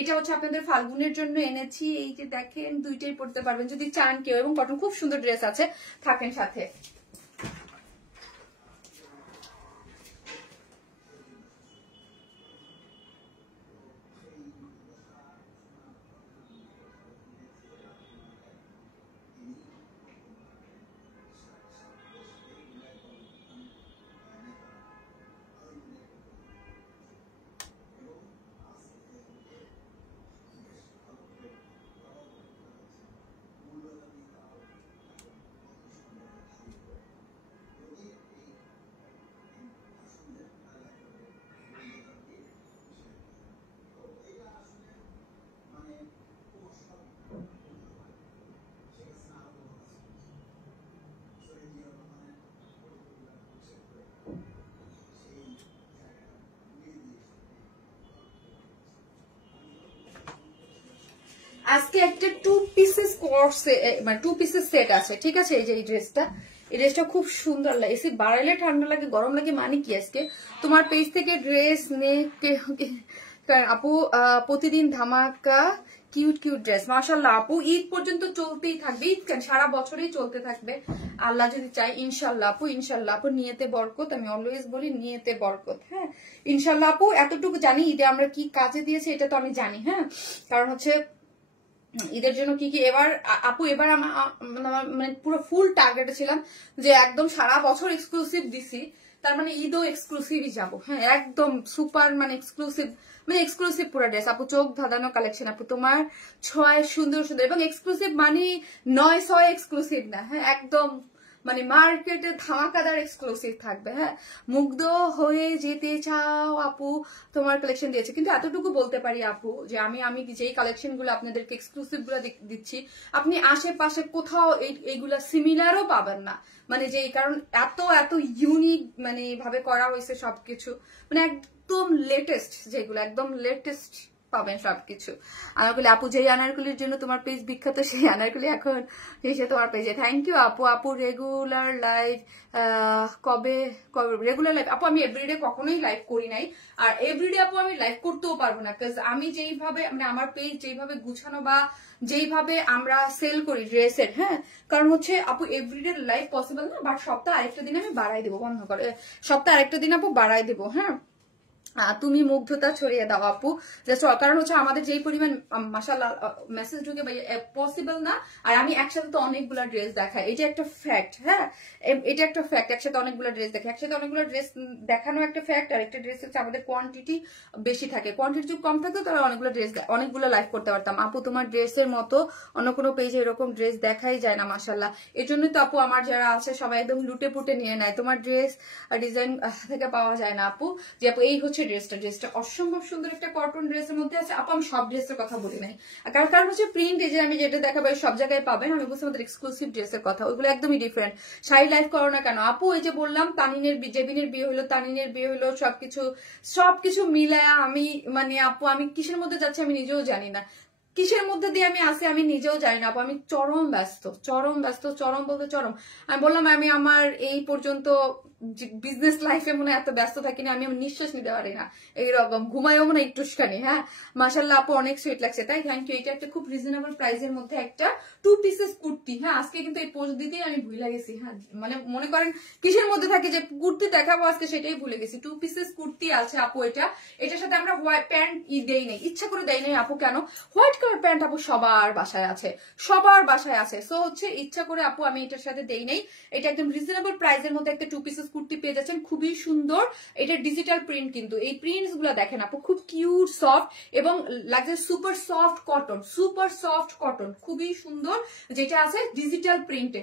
এটা হচ্ছে আপনাদের ফাল্গুনের জন্য এনেছি। এই যে দেখেন দুইটাই পড়তে পারবেন যদি চান কেউ, এবং কটন খুব সুন্দর ড্রেস আছে, থাকেন সাথে। আজকে একটা 2 পিসেস কোর্স, মানে 2 পিসেস সেট আছে, ঠিক আছে। এই যে এই ড্রেসটা খুব সুন্দর লাগে। এসি বাড়াইলে ঠান্ডা লাগে, গরম লাগে, মানে কি আজকে তোমার পেজ থেকে ড্রেস নে আপু, প্রতিদিন ধামাকা কিউট কিউট ড্রেস, মাশাআল্লাহ আপু। ঈদ পর্যন্ত চলতেই থাকবে, ঈদ কেন সারা বছরই চলতে থাকবে আল্লাহ যদি চাই, ইনশাল্লাহ আপু। ইনশাল্লাহ আপু, নিয়েতে বরকত, আমি অলওয়েজ বলি নিয়েতে বরকত। হ্যাঁ ইনশাল্লাহ আপু। এতটুকু জানি ঈদে আমরা কি কাজে দিয়েছি এটা তো আমি জানি। হ্যাঁ কারণ হচ্ছে ঈদের জন্য কি কি এবার আপু, এবার মানে পুরো ফুল টার্গেটে ছিলাম যে একদম সারা বছর এক্সক্লুসিভ দিছি, তার মানে ঈদও এক্সক্লুসিভই যাবো। হ্যাঁ একদম সুপার মানে এক্সক্লুসিভ পুরো ড্রেস আপু, চোখ ধাঁধানো কালেকশন আপু তোমার, 6 সুন্দর সুন্দর, এবং এক্সক্লুসিভ মানে 9-6 এক্সক্লুসিভ না। হ্যাঁ একদম মানে মার্কেটে ধামাকাদার এক্সক্লুসিভ থাকবে। হ্যাঁ মুগ্ধ হয়ে যেতে চাও আপু তোমার কালেকশন দিয়েছে, কিন্তু এতটুকু বলতে পারি আপু যে আমি যেই কালেকশন গুলো আপনাদেরকে এক্সক্লুসিভ গুলো দিচ্ছি, আপনি আশেপাশে কোথাও এইগুলা সিমিলারও পাবেন না, মানে যে কারণ এত এত ইউনিক মানে ভাবে করা হয়েছে সবকিছু, মানে একদম লেটেস্ট, যেগুলো একদম লেটেস্ট পাবেন সবকিছু। আনারকলি আপু, যেই আনারকলির জন্য তোমার পেজ বিখ্যাত, সেই আনারকলি এখন এসে তোমার পেজে। থ্যাংক ইউ আপু। আপু রেগুলার লাইভ কবে রেগুলার লাইভ আপু, আমি এভরিডে কখনোই লাইভ করি নাই, আর এভরিডে আপু আমি লাইভ করতেও পারবো না, বিকজ আমি যেইভাবে মানে আমার পেজ যেইভাবে গুছানো বা যেইভাবে আমরা সেল করি ড্রেসের, হ্যাঁ কারণ হচ্ছে আপু এভরিডে লাইভ পসিবল না, বাট সপ্তাহে আরেকটা দিন আমি বাড়াই দেবো, বন্ধ করে সপ্তাহে আরেকটা দিন আপু বাড়াই দেবো। হ্যাঁ তুমি মুগ্ধতা ছড়িয়ে দাও আপু, কারণ হচ্ছে আমাদের যেই পরিমাণ মাশাআল্লাহ মেসেজ ঢুকে পসিবল না, আর আমি একসাথে তো অনেকগুলো ড্রেস দেখাই, এটা একটা ফ্যাক্ট। হ্যাঁ এটা একটা ফ্যাক্ট, একসাথে অনেকগুলো ড্রেস দেখাই, একসাথে অনেকগুলো ড্রেস দেখানো একটা ফ্যাক্ট, আর একটা ড্রেস হচ্ছে আমাদের কোয়ান্টিটি বেশি থাকে, কোয়ান্টিটি যদি কম থাকতো তাহলে অনেকগুলো লাইভ করতে পারতাম। আপু তোমার ড্রেসের মতো অন্য কোনো পেজে এরকম ড্রেস দেখাই যায় না মাশাআল্লাহ, এর জন্য তো আপু আমার যারা আছে সবাই একদম লুটে পুটে নিয়ে নেয়, তোমার ড্রেস ডিজাইন থেকে পাওয়া যায় না আপু। যে আপু এই হচ্ছে ড্রেসটা অসম্ভব সুন্দর একটা কটন ড্রেসের মধ্যে আছে আপু। আমি সব ড্রেসের কথা বলি নাই, কারণ হচ্ছে প্রিন্ট, এই যে আমি যেটা দেখাবো সব জায়গায় পাবেন, আমি বলছি আমাদের এক্সক্লুসিভ ড্রেসের কথা, ওইগুলো একদমই ডিফারেন্ট। শাড়ি লাইভ করো না কেন আপু? এই যে বললাম জেবিনের বিয়ে হলো, তানিনের বিয়ে হলো, সবকিছু মিলায়া আমি মানে আপু আমি কিসের মধ্যে যাচ্ছি আমি নিজেও জানি না, কিসের মধ্যে দিয়ে আমি আসি আমি নিজেও জানি না আপু। আমি চরম ব্যস্ত, চরম বলতে চরম। আমি বললাম আমি আমার এই পর্যন্ত বিজনেস লাইফে মনে এত ব্যস্ত থাকি না, আমি নিঃশ্বাস নিতে পারি না, এইরকম ঘুমাইও মনে একটুখানি। হ্যাঁ মাশাআল্লাহ আপু অনেক সুইট লাগছে, তাই থ্যাংক ইউ। এটা একটা খুব রিজনেবল প্রাইসের মধ্যে একটা 2 পিসেস কুর্তি। হ্যাঁ আজকে কিন্তু এই পোস্ট দিতেই আমি ভুলে গেছি। হ্যাঁ মানে মনে করেন কিসের মধ্যে থাকে যে কুর্তি দেখাবো আজকে, সেটাই ভুলে গেছি। 2 পিসেস কুর্তি আছে আপু, এটার সাথে আমরা হোয়াইট প্যান্ট দেই নাই, ইচ্ছা করে দেই নাই আপু। কেন? হোয়াইট কালার প্যান্ট আপু সবার বাসায় আছে, সো হচ্ছে ইচ্ছা করে আপু আমি এটার সাথে দেই নাই। এটা একদম রিজনেবল প্রাইসের মধ্যে একটা 2 পিসেস কুর্তি পেয়ে যাচ্ছেন, খুবই সুন্দর। এটা ডিজিটাল প্রিন্ট, কিন্তু এই প্রিন্টস গুলো দেখেন আপু খুব কিউট সফট, এবং লাগছে সুপার সফট কটন, খুবই সুন্দর। যেটা আছে ডিজিটাল প্রিন্টে,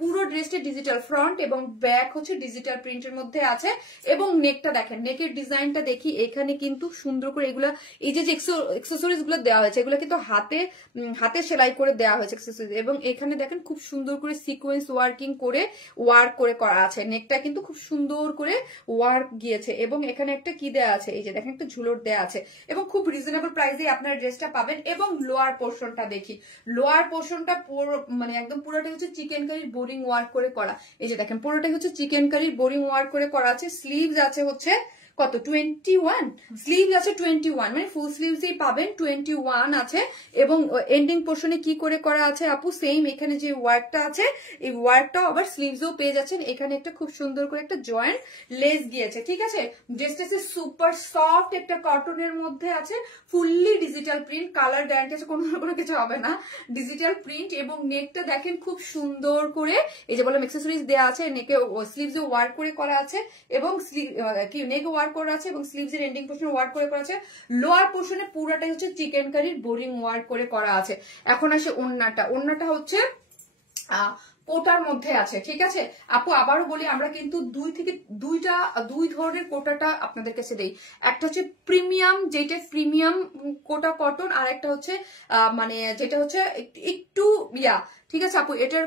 পুরো ড্রেসটা ডিজিটাল, ফ্রন্ট এবং ব্যাক হচ্ছে ডিজিটাল প্রিন্টের মধ্যে আছে। এবং নেকটা দেখেন, নেকের ডিজাইনটা দেখি, এখানে কিন্তু সুন্দর করে এগুলা এই যে এক্সেসরিজ গুলো দেওয়া হয়েছে, এগুলো কিন্তু হাতে সেলাই করে দেওয়া হয়েছে এক্সেসরিজ, এবং এখানে দেখেন খুব সুন্দর করে সিকোয়েন্স ওয়ার্ক করে করা আছে। নেকটা নেকটা কিন্তু খুব সুন্দর করে ওয়ার্ক গিয়েছে এবং এখানে একটা কি দেয়া আছে, এই যে দেখেন একটা ঝুলোর দেয়া আছে এবং খুব রিজনেবল প্রাইসে আপনারা ড্রেসটা পাবেন। এবং লোয়ার পোর্শনটা দেখি, লোয়ার পোর্শনটা মানে একদম পুরোটাই হচ্ছে চিকেন কারির বোরিং ওয়ার্ক করে করা। এই যে দেখেন পুরোটাই হচ্ছে চিকেন কারির বোরিং ওয়ার্ক করে করা আছে। স্লিভস আছে হচ্ছে কত 21, স্লিভস আছে 21, মানে ফুল স্লিভসই পাবেন 21 আছে। এবং এন্ডিং পোর্শনে কি করে করা আছে আপু, সেম এখানে যে ওয়ার্কটা আছে এই ওয়ার্কটাও আবার স্লিভসও পেয়ে যাচ্ছেন। এখানে একটা খুব সুন্দর করে একটা জয়েন্ট লেস গিয়েছে, ঠিক আছে। ড্রেসটা সুপার সফট একটা কটনের মধ্যে আছে, fully digital print, colour guarantee আছে, কোনো কিছু হবে না, ডিজিটাল প্রিন্ট। এবং নেকটা দেখেন খুব সুন্দর করে এই যে বললাম অ্যাকসেসরিজ দেওয়া আছে, নেকে স্লিভসে ওয়ার্ক করে করা আছে এবং কি নেকে ওয়ার্ক করা আছে এবং স্লিভস এর এন্ডিং পোর্শনে ওয়ার্ক করে করা আছে। লোয়ার পোর্শনে পুরোটাই হচ্ছে চিকেন কারির বোরিং ওয়ার্ক করে করা আছে। এখন আসে ওড়নাটা, ওড়নাটা হচ্ছে কোটার মধ্যে আছে, ঠিক আছে আপু। আবারও বলি আমরা কিন্তু দুই ধরনের কোটাটা আপনাদের কাছে দেই। একটা হচ্ছে প্রিমিয়াম, যেটা প্রিমিয়াম কোটা কটন, আর একটা হচ্ছে মানে যেটা হচ্ছে একটু ঠিক আছে আপু। এটার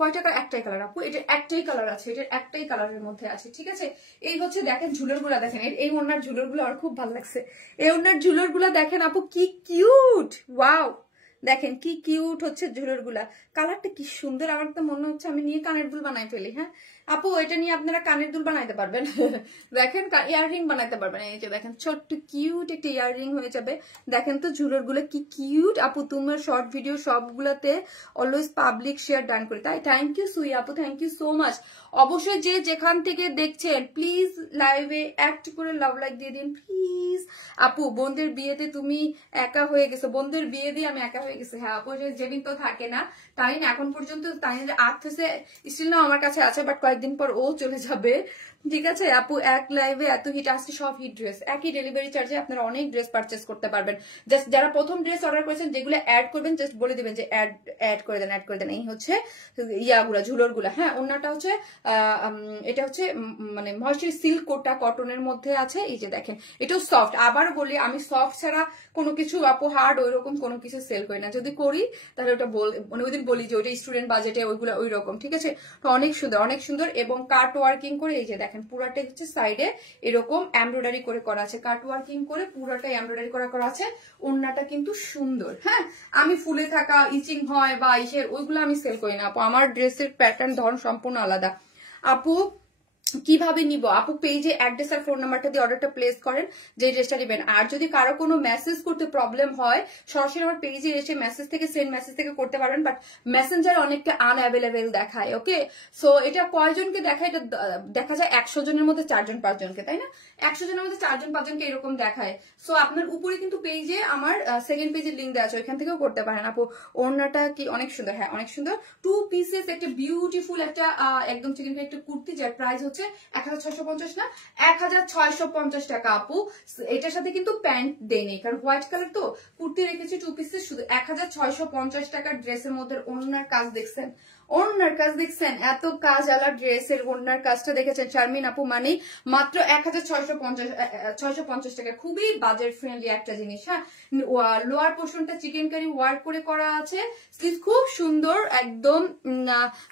কয়টা কালার, একটাই কালার আপু, এটার একটাই কালার আছে, এটার একটাই কালারের মধ্যে আছে, ঠিক আছে। এই হচ্ছে দেখেন ঝুলোর গুলা দেখেন, এই ওড়নার ঝুলোর গুলো আমার খুব ভালো লাগছে। এই ওড়নার ঝুলোর গুলা দেখেন আপু কি কিউট, ওয়াও দেখেন কি কিউট হচ্ছে ঝুলোর গুলা, কালারটা কি সুন্দর। আমার তো মনে হচ্ছে আমি নিয়ে কানের দুল বানাই ফেলি। হ্যাঁ আপু, এটা নিয়ে আপনারা কানের দুল বানাইতে পারবেন দেখেন ইয়াররিং বানাইতে পারবেন। এই যে দেখেন ছোট্ট কিউট একটা ইয়াররিং হয়ে যাবে। দেখেন তো ঝুলোর গুলো কি কিউট আপু। তোমার শর্ট ভিডিও সবগুলাতে অলওয়েজ পাবলিক শেয়ার ডান করি, তাই থ্যাংক ইউ সুই আপু, থ্যাংক ইউ সো মাচ। অবশ্যই যে যেখান থেকে দেখছেন প্লিজ লাইভে অ্যাক্ট করে লাভ লাইক দিয়ে দিন প্লিজ আপু। বোনদের বিয়েতে তুমি একা হয়ে গেছো, বোনদের বিয়ে দিয়ে আমি একা হয়ে গেছি। হ্যাঁ আপু, যেদিন তো থাকে না তাই না, এখন পর্যন্ত তাই না, আর্ট হয়েছে স্টিল না আমার কাছে আছে, বাট কয়েকদিন পর ও চলে যাবে, ঠিক আছে আপু। এক লাইভে এত হিট আসছে, সব হিট ড্রেস, একই ডেলিভারি চার্জে আপনারা অনেক ড্রেস পারচেস করতে পারবেন। জাস্ট যারা প্রথম ড্রেস অর্ডার করেছেন যেগুলো অ্যাড করবেন জাস্ট বলে দিবেন যে অ্যাড করে দেন, অ্যাড করে দেন। এই হচ্ছে ইয়াগুলা ঝুলোর গুলা। হ্যাঁ ওনাটা হচ্ছে এটা হচ্ছে মানে মহেশ্বরী সিল্ক কোটা কটনের মধ্যে আছে। এই যে দেখেন এটাও সফট। আবার বলি আমি সফট ছাড়া কোনো কিছু আপু হার্ড ওইরকম কোনো কিছু সেল করি না, যদি করি তাহলে ওটা মানে ওই দিন বলি যে ওইটা স্টুডেন্ট বাজেটে ওইগুলো ওই রকম, ঠিক আছে। তো অনেক সুন্দর, অনেক সুন্দর। এবং কাট ওয়ার্কিং করে এই যে দেখেন পুরাটা হচ্ছে সাইডে এরকম এমব্রয়ডারি করে করা আছে, কাট ওয়ার্কিং করে পুরাটা এমব্রয়ডারি করা আছে। ওড়নাটা কিন্তু সুন্দর। হ্যাঁ আমি ফুলে থাকা ইচিং হয় বা ইসের ওইগুলো আমি সেল করি না আপু, আমার ড্রেসের প্যাটার্ন ধরন সম্পূর্ণ আলাদা আপু। কিভাবে নিব আপু, পেজে অ্যাড্রেস আর ফোন নাম্বারটা দিয়ে অর্ডারটা প্লেস করেন যে ড্রেসটা নেবেন। আর যদি কারো কোনো মেসেজ করতে প্রবলেম হয় সরাসরি আমার পেজে এসে মেসেজ থেকে সেন্ড মেসেজ থেকে করতে পারবেন, বাট মেসেঞ্জার অনেকটা আনঅ্যাভেলেবেল দেখায়। ওকে সো এটা কয়জনকে দেখায়, এটা দেখা যায় 100 জনের মধ্যে 4 জন 5 জনকে, তাই না, 100 জনের মধ্যে 4 জন 5 জনকে এরকম দেখায়। সো আপনার উপরে কিন্তু পেজে আমার সেকেন্ড পেজের লিঙ্ক দেওয়া আছে, ওইখান থেকেও করতে পারেন আপু। ওড়নাটা কি অনেক সুন্দর, হ্যাঁ অনেক সুন্দর। 2 পিসেস একটা বিউটিফুল একটা একদম চিকেন একটা কুর্তি, যার প্রাইস হচ্ছে 1650 না 1650 টাকা আপু। এটার সাথে কিন্তু প্যান্ট দেয়নি কারণ হোয়াইট কালার তো কুর্তি রেখেছি 2 পিসেস, শুধু 1650 টাকার ড্রেসের মধ্যে ওড়নার কাজ দেখছেন, ওড়নার কাজ দেখছেন, এত কাজ আলা ড্রেসের ওড়নার কাজটা দেখেছেন শারমিন আপু, মানে মাত্র 1650 টাকা, খুবই বাজেট ফ্রেন্ডলি একটা জিনিস। হ্যাঁ লোয়ার পোর্শনটা চিকেন কারি ওয়ার্ক করে করা আছে, স্লিভ খুব সুন্দর একদম।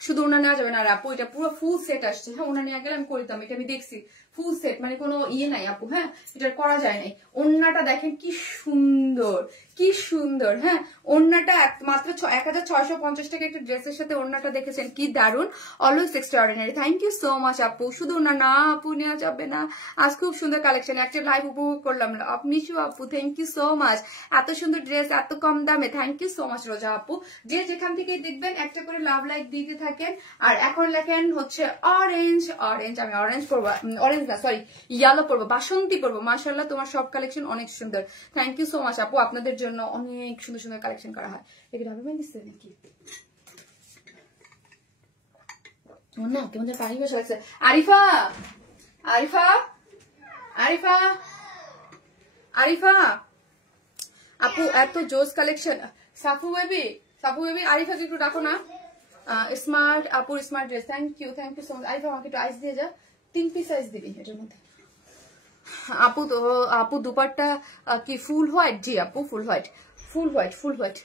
শুধু ওনা নেওয়া যাবে না আপু, এটা পুরো ফুল সেট আসছে। হ্যাঁ ওনা নিয়ে গেলে আমি করিতাম, এটা আমি দেখছি ফুল সেট, মানে কোনো ইয়ে নাই আপু। হ্যাঁ এটা করা যায় নাই। ওড়নাটা দেখেন কি সুন্দর, কি সুন্দর। হ্যাঁ ওড়নাটা মাত্র 1650 টাকা একটা ড্রেসের সাথে ওড়নাটা দেখেছেন কি দারুন, always extraordinary. Thank you so much আপু। শুধু ওনা না আপু নেওয়া যাবে না, আজ খুব সুন্দর কালেকশন, একটা লাইভ উপভোগ করলাম। মিশু আপু থ্যাংক ইউ সো মাচ, এত সুন্দর ড্রেস এত কম দামে, থ্যাংক ইউ সো মাচ রোজা আপু। যে যেখান থেকে দেখবেন একটা করে লাভ লাইক দিতে থাকেন। আর এখন লেখেন হচ্ছে অরেঞ্জ, অরেঞ্জ আমি অরেঞ্জ পরবো, অরেঞ্জ না সরি ইয়েলো পরবো, বাসন্তী পরবো। মাশাআল্লাহ তোমার সব কালেকশন অনেক সুন্দর, থ্যাংক ইউ সো মাচ আপু। আপনাদের জন্য অনেক সুন্দর সুন্দর কালেকশন করা হয়। এগুলো হবে দিচ্ছে নাকি না, কেমন পানি বসে লাগছে। আরিফা আরিফা আরিফা আরিফা আপু এত জোস collection. Safu baby, Safu baby আরিফাকে একটু ডাকো না। স্মার্ট আপুর smart dress, thank you so much. Arifa আমাকে একটু আইস দিয়ে যা, 3 পিস আইস দিবি এটার মধ্যে। আপু তো আপু দুপাট্টা কি ফুল হোয়াইট? জি আপু full white, full white, full white.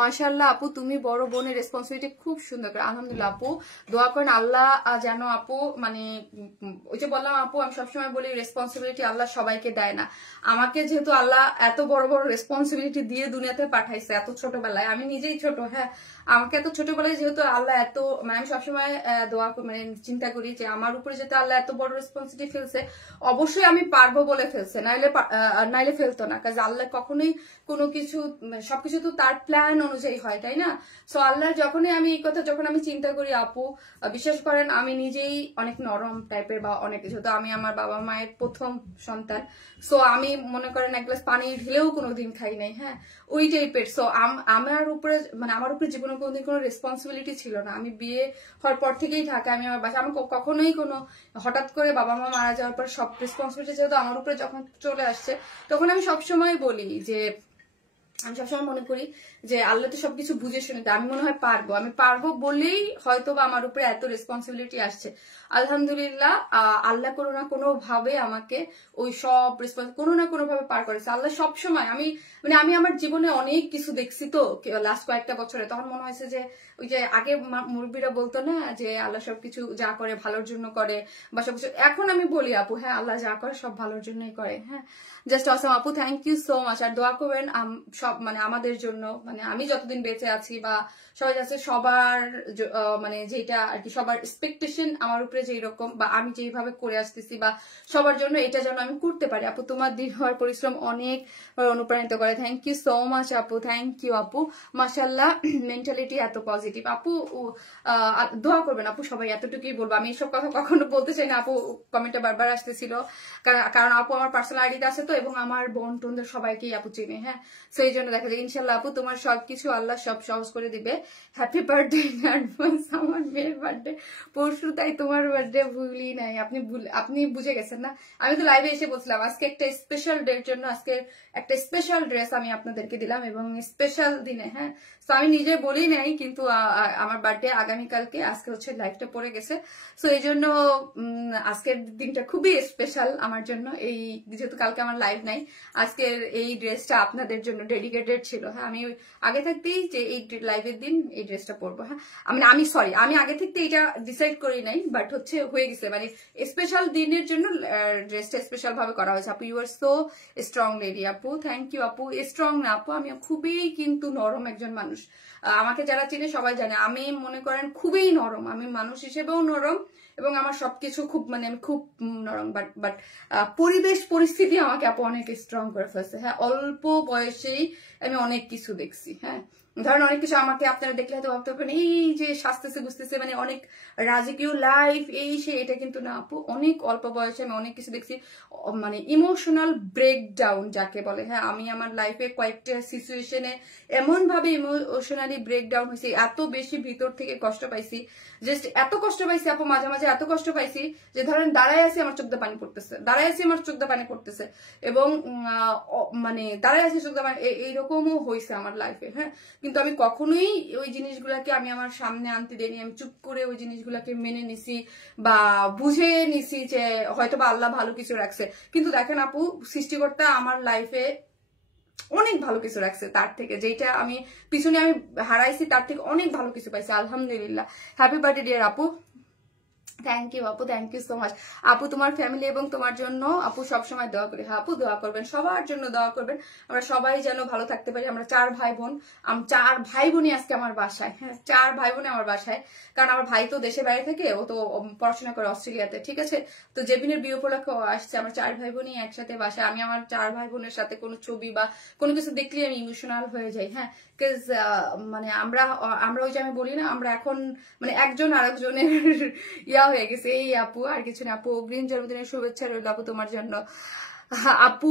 মাশাআল্লাহ আপু তুমি বড় বোনের রেসপন্সিবিলিটি খুব সুন্দর করে, আলহামদুলিল্লাহ আপু দোয়া করেন আল্লাহ যেন আপু মানে ওই যে বললাম আপু আমি সবসময় বলি রেসপন্সিবিলিটি আল্লাহ সবাইকে দেয় না, আমাকে যেহেতু আল্লাহ এত বড় বড় রেসপন্সিবিলিটি দিয়ে দুনিয়াতে পাঠাইছে এত ছোটবেলায়, আমি নিজেই ছোট, হ্যাঁ আমাকে এত ছোটবেলায় যেহেতু আল্লাহ এত মানে আমি সবসময় দোয়া মানে চিন্তা করি যে আমার উপরে যেহেতু আল্লাহ এত বড় রেসপন্সিবিলিটি ফেলছে অবশ্যই আমি পারবো বলে ফেলছে, নাইলে ফেলতো না, কারণ আল্লাহ কখনোই কোনো কিছু সবকিছু তো তার প্ল্যান অনুযায়ী হয় তাই না। সো আল্লাহ যখনই আমি এই কথা যখন আমি চিন্তা করি আপু বিশ্বাস করেন আমি নিজেই অনেক নরম টাইপের বা অনেক কিছু, তো আমি আমার বাবা মায়ের প্রথম সন্তান, সো আমি মনে করেন এক গ্লাস পানি ঢেলেও কোনোদিন খাই নাই, হ্যাঁ ওই টাইপের। সো আমার উপরে মানে আমার উপরে জীবনে কোনোদিন কোনো রেসপন্সিবিলিটি ছিল না, আমি বিয়ে হওয়ার পর থেকেই ঢাকা আমি আমার বাসা, আমি কখনোই কোনো হঠাৎ করে বাবা মা মারা যাওয়ার পর সব রেসপন্সিবিলিটি যেহেতু আমার উপরে যখন চলে আসছে তখন আমি সবসময় বলি যে আমি সবসময় মনে করি যে আল্লাহ তো সবকিছু বুঝে শুনে, আমি মনে হয় আমি পারবো বলেই হয়তো বা আমার উপরে এত রেসপন্সিবিলিটি আসছে। আলহামদুলিল্লাহ আল্লাহ কোনো না কোনো ভাবে আমাকে ওই সব কোনো না কোনো ভাবে পার করেছে আল্লাহ সবসময়। আমি আমার জীবনে অনেক কিছু দেখছি তো লাস্ট কয়েকটা বছরে, তখন মনে হয়েছে যে ওই যে আগে মুরব্বীরা বলতো না যে আল্লাহ সবকিছু যা করে ভালোর জন্য করে বা সবকিছু, এখন আমি বলি আপু হ্যাঁ আল্লাহ যা করে সব ভালোর জন্যই করে। হ্যাঁ জাস্ট অসম আপু, থ্যাংক ইউ সো মাচ। আর দোয়া করবেন সব মানে আমাদের জন্য, মানে আমি যতদিন বেঁচে আছি বা সবাই আছে সবার মানে যেটা আর কি সবার এক্সপেকটেশন আমার উপরে যেই রকম বা আমি যেইভাবে করে আসতেছি বা সবার জন্য এটা যেন আমি করতে পারি। আপু তোমার দিন হওয়ার পরিশ্রম অনেক অনুপ্রাণিত করে, থ্যাংক ইউ সো মাচ আপু, থ্যাংক ইউ আপু। মাশাআল্লাহ মেন্টালিটি এত পজিটিভ আপু, দোয়া করবেন আপু সবাই, এতটুকুই বলবো। আমি এইসব কথা কখনো বলতে চাই না আপু, কমেন্টে বারবার আসতেছিল কারণ আপু আমার পার্সোনাল আইডিতে আছে তো এবং আমার বোন টোনদের সবাইকেই আপু চিনে, হ্যাঁ সেই জন্য দেখা যায় ইনশাল্লাহ আপু তোমার সবকিছু আল্লাহ সব সহজ করে দিবে। হ্যাপি বার্থডে ইন অ্যাডভান্স, আমার মেয়ের বার্থডে পরশু, তাই তোমার বার্থডে ভুলি নাই, আপনি বুঝে গেছেন না। আমি তো লাইভে এসে বলছিলাম আজকে একটা স্পেশাল ডের জন্য আজকে একটা স্পেশাল ড্রেস আমি আপনাদেরকে দিলাম এবং স্পেশাল দিনে, হ্যাঁ তো আমি নিজে বলি নাই কিন্তু আমার বার্থডে আগামীকালকে, আজকে হচ্ছে লাইভটা পড়ে গেছে, সো এই জন্য আজকের দিনটা খুবই স্পেশাল আমার জন্য। এই যেহেতু কালকে আমার লাইভ নাই, আজকের এই ড্রেসটা আপনাদের জন্য ডেডিকেটেড ছিল। হ্যাঁ আমি আগে থাকতেই যে এই লাইভের দিন এই ড্রেসটা পরবো, হ্যাঁ আমি আগে থাকতে এটা ডিসাইড করি নাই, বাট হচ্ছে হয়ে গেছে, মানে স্পেশাল দিনের জন্য ড্রেসটা স্পেশাল ভাবে করা হয়েছে। আপু you are so strong lady আপু, থ্যাংক ইউ আপু। স্ট্রং না আপু, আমি খুবই কিন্তু নরম একজন মানুষ, আমাকে যারা চিনে সবাই জানে আমি মনে করেন খুবই নরম, আমি মানুষ হিসেবেও নরম এবং আমার সবকিছু খুব মানে আমি খুব নরম, বাট পরিবেশ পরিস্থিতি আমাকে আপু অনেক স্ট্রং করে ফেলছে। হ্যাঁ অল্প বয়সেই আমি অনেক কিছু দেখছি, হ্যাঁ ধরেন অনেক কিছু আমাকে আপনারা দেখলে হয়তো ভাবতে পারেন এই যে সাজতেছে বুঝতেছে মানে অনেক রাজকীয় লাইফ এই সে, এটা কিন্তু না আপু, অনেক অল্প বয়সে আমি অনেক কিছু দেখছি, মানে ইমোশনাল ব্রেকডাউন যাকে বলে। হ্যাঁ আমি আমার লাইফে কয়েকটা সিচুয়েশনে এমন ভাবে ইমোশনালি ব্রেকডাউন হয়েছি, এত বেশি ভিতর থেকে কষ্ট পাইছি, জাস্ট এত কষ্ট পাইছি আপু, মাঝে মাঝে এত কষ্ট পাইছি যে ধরেন দাঁড়ায় আছি আমার চোখ দিয়ে পানি পড়তেছে, এবং মানে দাঁড়ায় আছি চোখ দিয়ে পানি, এইরকমও হয়েছে আমার লাইফে। হ্যাঁ কিন্তু আমি কখনোই ওই জিনিসগুলাকে আমি আমার সামনে আনতে দিইনি, আমি চুপ করে ওই জিনিসগুলাকে মেনে নিছি বা বুঝে নিছি যে হয়তো বা আল্লাহ ভালো কিছু রাখছে। কিন্তু দেখেন আপু সৃষ্টিকর্তা আমার লাইফে অনেক ভালো কিছু রাখছে, তার থেকে যেটা আমি পিছনে আমি হারাইছি তার থেকে অনেক ভালো কিছু পাইছি আলহামদুলিল্লাহ। হ্যাপি বার্থডে ডিয়ার আপু, থ্যাংক ইউ আপু, থ্যাংক ইউ সো মাচ আপু। তোমার ফ্যামিলি এবং তোমার জন্য আপু সবসময় দোয়া করি। হ্যাঁ আপু দোয়া করবেন, সবার জন্য দোয়া করবেন, আমরা সবাই যেন ভালো থাকতে পারি। আমরা 4 ভাই বোন, 4 ভাই বোনই আজকে আমার বাসায়, হ্যাঁ 4 ভাই বোনে আমার বাসায়, কারণ আমার ভাই তো দেশে বাইরে থাকে, ও তো পড়াশোনা করে অস্ট্রেলিয়াতে, ঠিক আছে তো জেবিনের বিয়ে উপলক্ষে আসছে, আমরা 4 ভাই বোনই একসাথে বাসায়। আমি আমার 4 ভাই বোনের সাথে কোনো ছবি বা কোনো কিছু দেখলে আমি ইমোশনাল হয়ে যাই, হ্যাঁ মানে আমরা ওই যে আমি বলি না আমরা এখন মানে একজন আরেকজনের ইয়া হয়ে গেছে এই আপু, আর কিছু না আপু। অগ্রিম জন্মদিনের শুভেচ্ছা রইল আপু তোমার জন্য। আপু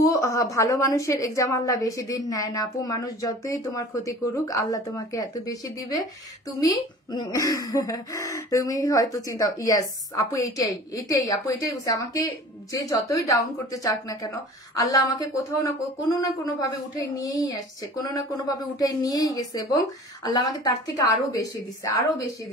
ভালো মানুষের এক্সাম আল্লাহ বেশি দিন নেয় না আপু, মানুষ যতই তোমার ক্ষতি করুক আল্লাহ তোমাকে এত বেশি দিবে, তুমি হয়তো চিন্তা। ইয়াস আপু এইটাই আপু, এটাই বুঝছে, আমাকে যে যতই ডাউন করতে চাক না কেন আল্লাহ আমাকে কোথাও না কোনো ভাবে উঠে নিয়েই আসছে, কোনো না কোনো ভাবে উঠে নিয়েই গেছে, এবং আল্লাহ আমাকে তার থেকে আরো বেশি দিছে, আরো বেশি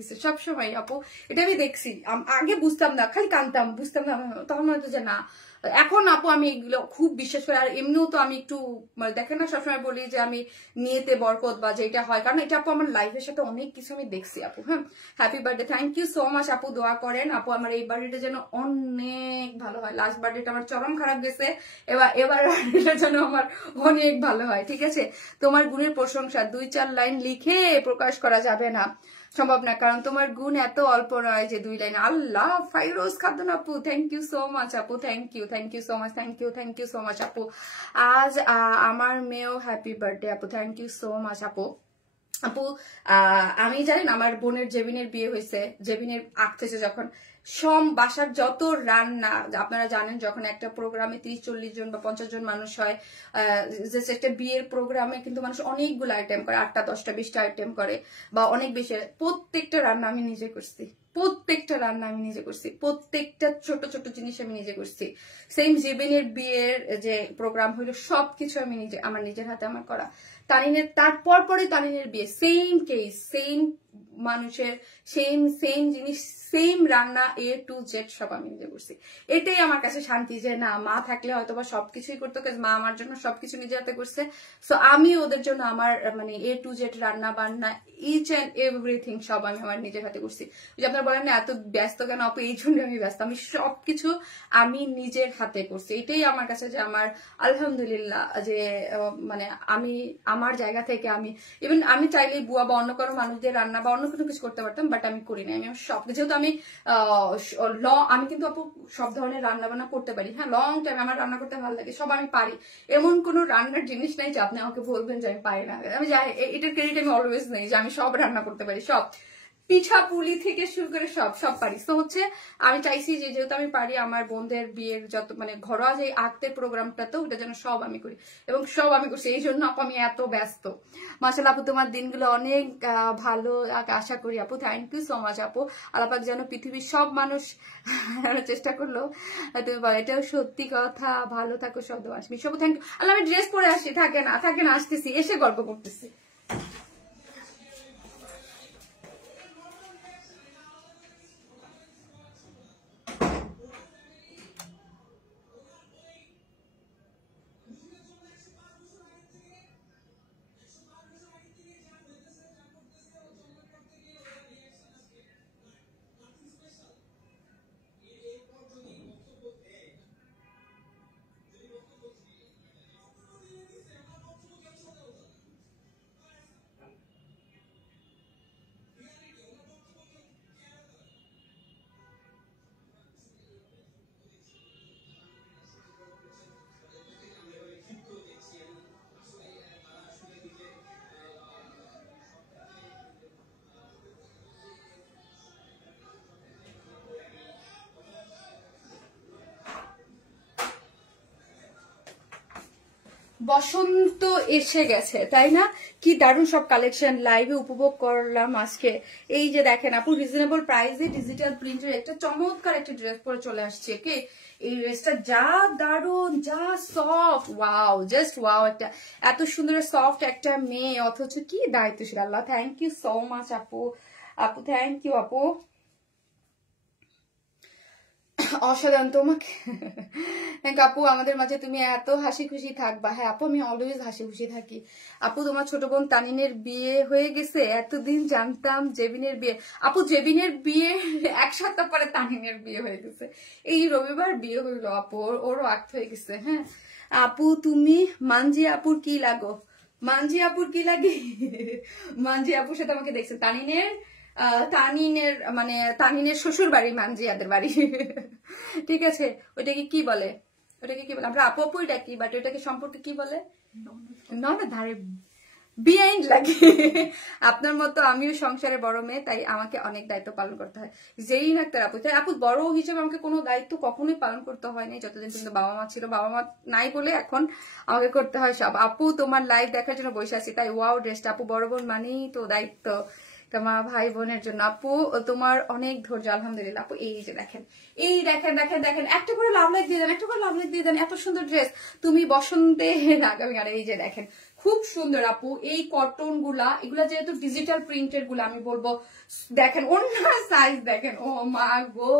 দিছে সবসময় আপু। এটা আমি দেখছি, আগে বুঝতাম না, খালি কানতাম, বুঝতাম না, তখন হয়তো যে না এখন আপু আমি এগুলো খুব বিশ্বাস করি। আর এমনিও তো আমি একটু দেখেন না, সবসময় বলি যে আমি নিয়েতে বরকত বা যেটা হয়, কারণ এটা আপু আমার লাইফের সাথে অনেক কিছু আমি দেখছি আপু। হ্যাঁ, happy birthday, thank you so much আপু, দোয়া করেন আপু আমার এই বার্থডেটা যেন অনেক ভালো হয়। লাস্ট বার্থডেটা আমার চরম খারাপ গেছে, এবার বার্থডেটা যেন আমার অনেক ভালো হয়। ঠিক আছে, তোমার গুণের প্রশংসা 2-4 লাইন লিখে প্রকাশ করা যাবে না, সম্ভব না, কারণ তোমার গুণ এত অল্প নয় যে 2 লাইন। আল্লাহ, ফাইরোজ খাদ্দন আপু, থ্যাংক ইউ সো মাচ আপু, thank you so much, thank you so much আপু। আজ আমার মেয়েও হ্যাপি বার্থডে আপু, থ্যাংক ইউ সো মাচ আপু। আপু আমি জানেন আমার বোনের জেবিনের বিয়ে হয়েছে, জেবিনের আগতেছে যখন বাসার যত রান্না, আপনারা জানেন যখন একটা প্রোগ্রামে 30-40 জন বা 50 জন মানুষ হয়, একটা বিয়ের প্রোগ্রামে কিন্তু মানুষ অনেকগুলো আইটেম করে, 8টা 10টা 20টা আইটেম করে বা অনেক বেশি। প্রত্যেকটা রান্না আমি নিজে করছি, প্রত্যেকটা ছোট ছোট জিনিস আমি নিজে করছি। সেম জেবিনের বিয়ের যে প্রোগ্রাম হইলো সবকিছু আমি আমার নিজের হাতে আমার করা। তানিনের তারপর পরে তানিনের বিয়ে, সেম কেস, সেম মানুষের সেম জিনিস, সেম রান্না, A to Z সব আমি নিজে করছি। এটাই আমার কাছে শান্তি, যে না মা থাকলে হয়তো বা সবকিছুই করতো, মা আমার জন্য সবকিছু নিজে হাতে করছে। সো আমি ওদের জন্য আমার মানে A to Z রান্না বান্না, ইচ অ্যান্ড এভরিথিং সব আমি আমার নিজের হাতে করছি। যে আপনারা বলেন না এত ব্যস্ত কেন আপু, এই জন্য আমি ব্যস্ত, আমি সবকিছু আমি নিজের হাতে করছি। এটাই আমার কাছে যে আমার আলহামদুলিল্লাহ, যে মানে আমি আমার জায়গা থেকে আমি ইভেন আমি চাইলে বুয়া বা অন্য কোনো মানুষদের রান্না বা অন্য কোনো কিছু করতে পারতাম, বাট আমি করি না। আমি সব, যেহেতু আমি আমি কিন্তু আপু সব ধরনের রান্না বান্না করতে পারি। হ্যাঁ, লং টাইম আমার রান্না করতে ভালো লাগে, সব আমি পারি, এমন কোনো রান্নার জিনিস নাই যে আপনি আমাকে বলবেন যে আমি পারি না। আমি যাই, এটার ক্রেডিট আমি অলওয়েজ নেই যে আমি সব রান্না করতে পারি, সব পিঠা পুলি থেকে শুরু করে সব পারি। তো হচ্ছে আমি চাইছি যে যেহেতু আমি পারি, আমার বোনদের বিয়ের যত মানে ঘরোয়া যে আক্তের প্রোগ্রামটা, তো ওটা যেন সব আমি করি এবং সব আমি করছি। এই জন্য আপু আমি এত ব্যস্ত। মাশাআল্লাহ আপু, তোমার দিনগুলো অনেক ভালো আশা করি আপু, থ্যাংক ইউ সো মাচ আপু। আল্লাহ যেন পৃথিবীর সব মানুষ চেষ্টা করলো, তুমি বলো এটাও সত্যি কথা। ভালো থাকো, সব আসবি সব, থ্যাংক ইউ। আল্লাহ, আমি ড্রেস পরে আসি, থাকে না আসতেছি, এসে গল্প করতেছি। বসন্ত এসে গেছে, তাই না? কি দারুণ সব কালেকশন লাইভে উপভোগ করলাম আজকে। এই যে দেখেন আপু, রিজনেবল প্রাইসে ডিজিটাল প্রিন্টের একটা চমৎকার একটা ড্রেস পরে চলে আসছে। কে এই ড্রেসটা যা দারুণ, যা সফট, ওয়াও, জাস্ট ওয়াও। একটা এত সুন্দর সফট একটা মেয়ে, অথচ কি দায়িত্বশীল। আল্লাহ, থ্যাংক ইউ সো মাচ আপু, থ্যাংক ইউ আপু, অসাধারণ। তোমাকে আপু, আমাদের মাঝে তুমি এত হাসি খুশি থাকবা। হ্যাঁ আপু, আমি অলওয়েজ হাসি খুশি থাকি আপু। তোমার ছোট বোন তানিনের বিয়ে হয়ে গেছে, এতদিন জানতাম জেবিনের বিয়ে। আপু জেবিনের বিয়ে 1 সপ্তাহ পরে তানিনের বিয়ে হয়ে গেছে, এই রবিবার বিয়ে হইলো আপু, ওরও আক্ত হয়ে গেছে। হ্যাঁ আপু, তুমি মানজি আপুর কি লাগো? মানজি আপুর কি লাগে? মানজি আপুর সাথে আমাকে দেখছে তানিনের শ্বশুর বাড়ি মানজিয়াদের বাড়ি। ঠিক আছে, ওইটাকে কি বলে, আমরা আপু আপুই ডাকি, বাট ওইটাকে সম্পর্কে কি বলে? ননদ, ধারে বিহাইন্ড লাগে। আপনার মতো আমিও সংসারে বড় মেয়ে, তাই আমাকে অনেক দায়িত্ব পালন করতে হয়। যেই না তার আপু, তাই আপু বড় হিসেবে আমাকে কোনো দায়িত্ব কখনোই পালন করতে হয়নি যতদিন পর্যন্ত বাবা মা ছিল। বাবা মা নাই বলে এখন আমাকে করতে হয় সব। আপু তোমার লাইভ দেখার জন্য বসে আছি, তাই ওয়াও ড্রেসটা। আপু বড় বোন মানেই তো দায়িত্ব, তোমার ভাই বোনের জন্য আপু তোমার অনেক ধৈর্য আলহামদুলিল্লাহ আপু। এই যে দেখেন, এই দেখেন দেখেন দেখেন, একটা করে লাভ লাইক দিয়ে দেন, একটা করে লাভ লাইক দিয়ে দেন। এত সুন্দর ড্রেস, তুমি বসন্তে আগামী গানে। এই যে দেখেন খুব সুন্দর আপু এই কটন গুলা, এগুলা যেহেতু ডিজিটাল প্রিন্টের গুলা আমি বলবো দেখেন ওনার সাইজ দেখেন। ও মা গো,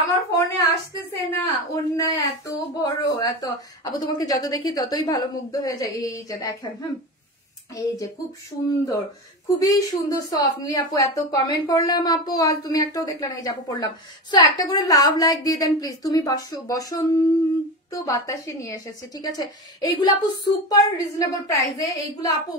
আমার ফোনে আসতেছে না, ওনা এত বড় এত। আপু তোমাকে যত দেখি ততই ভালো মুগ্ধ হয়ে যায়। এই যে দেখেন, এই যে খুব সুন্দর, খুবই সুন্দর সফট। নিয়ে আপু এত কমেন্ট করলাম আপু, আর তুমি একটাও দেখলে না, এই যে আপু পড়লাম। সো একটা করে লাভ লাইক দিয়ে দেন প্লিজ। তুমি বসন্ত বাতাসে নিয়ে এসেছে, ঠিক আছে। এইগুলো আপু সুপার রিজনেবল প্রাইসে, এইগুলো আপু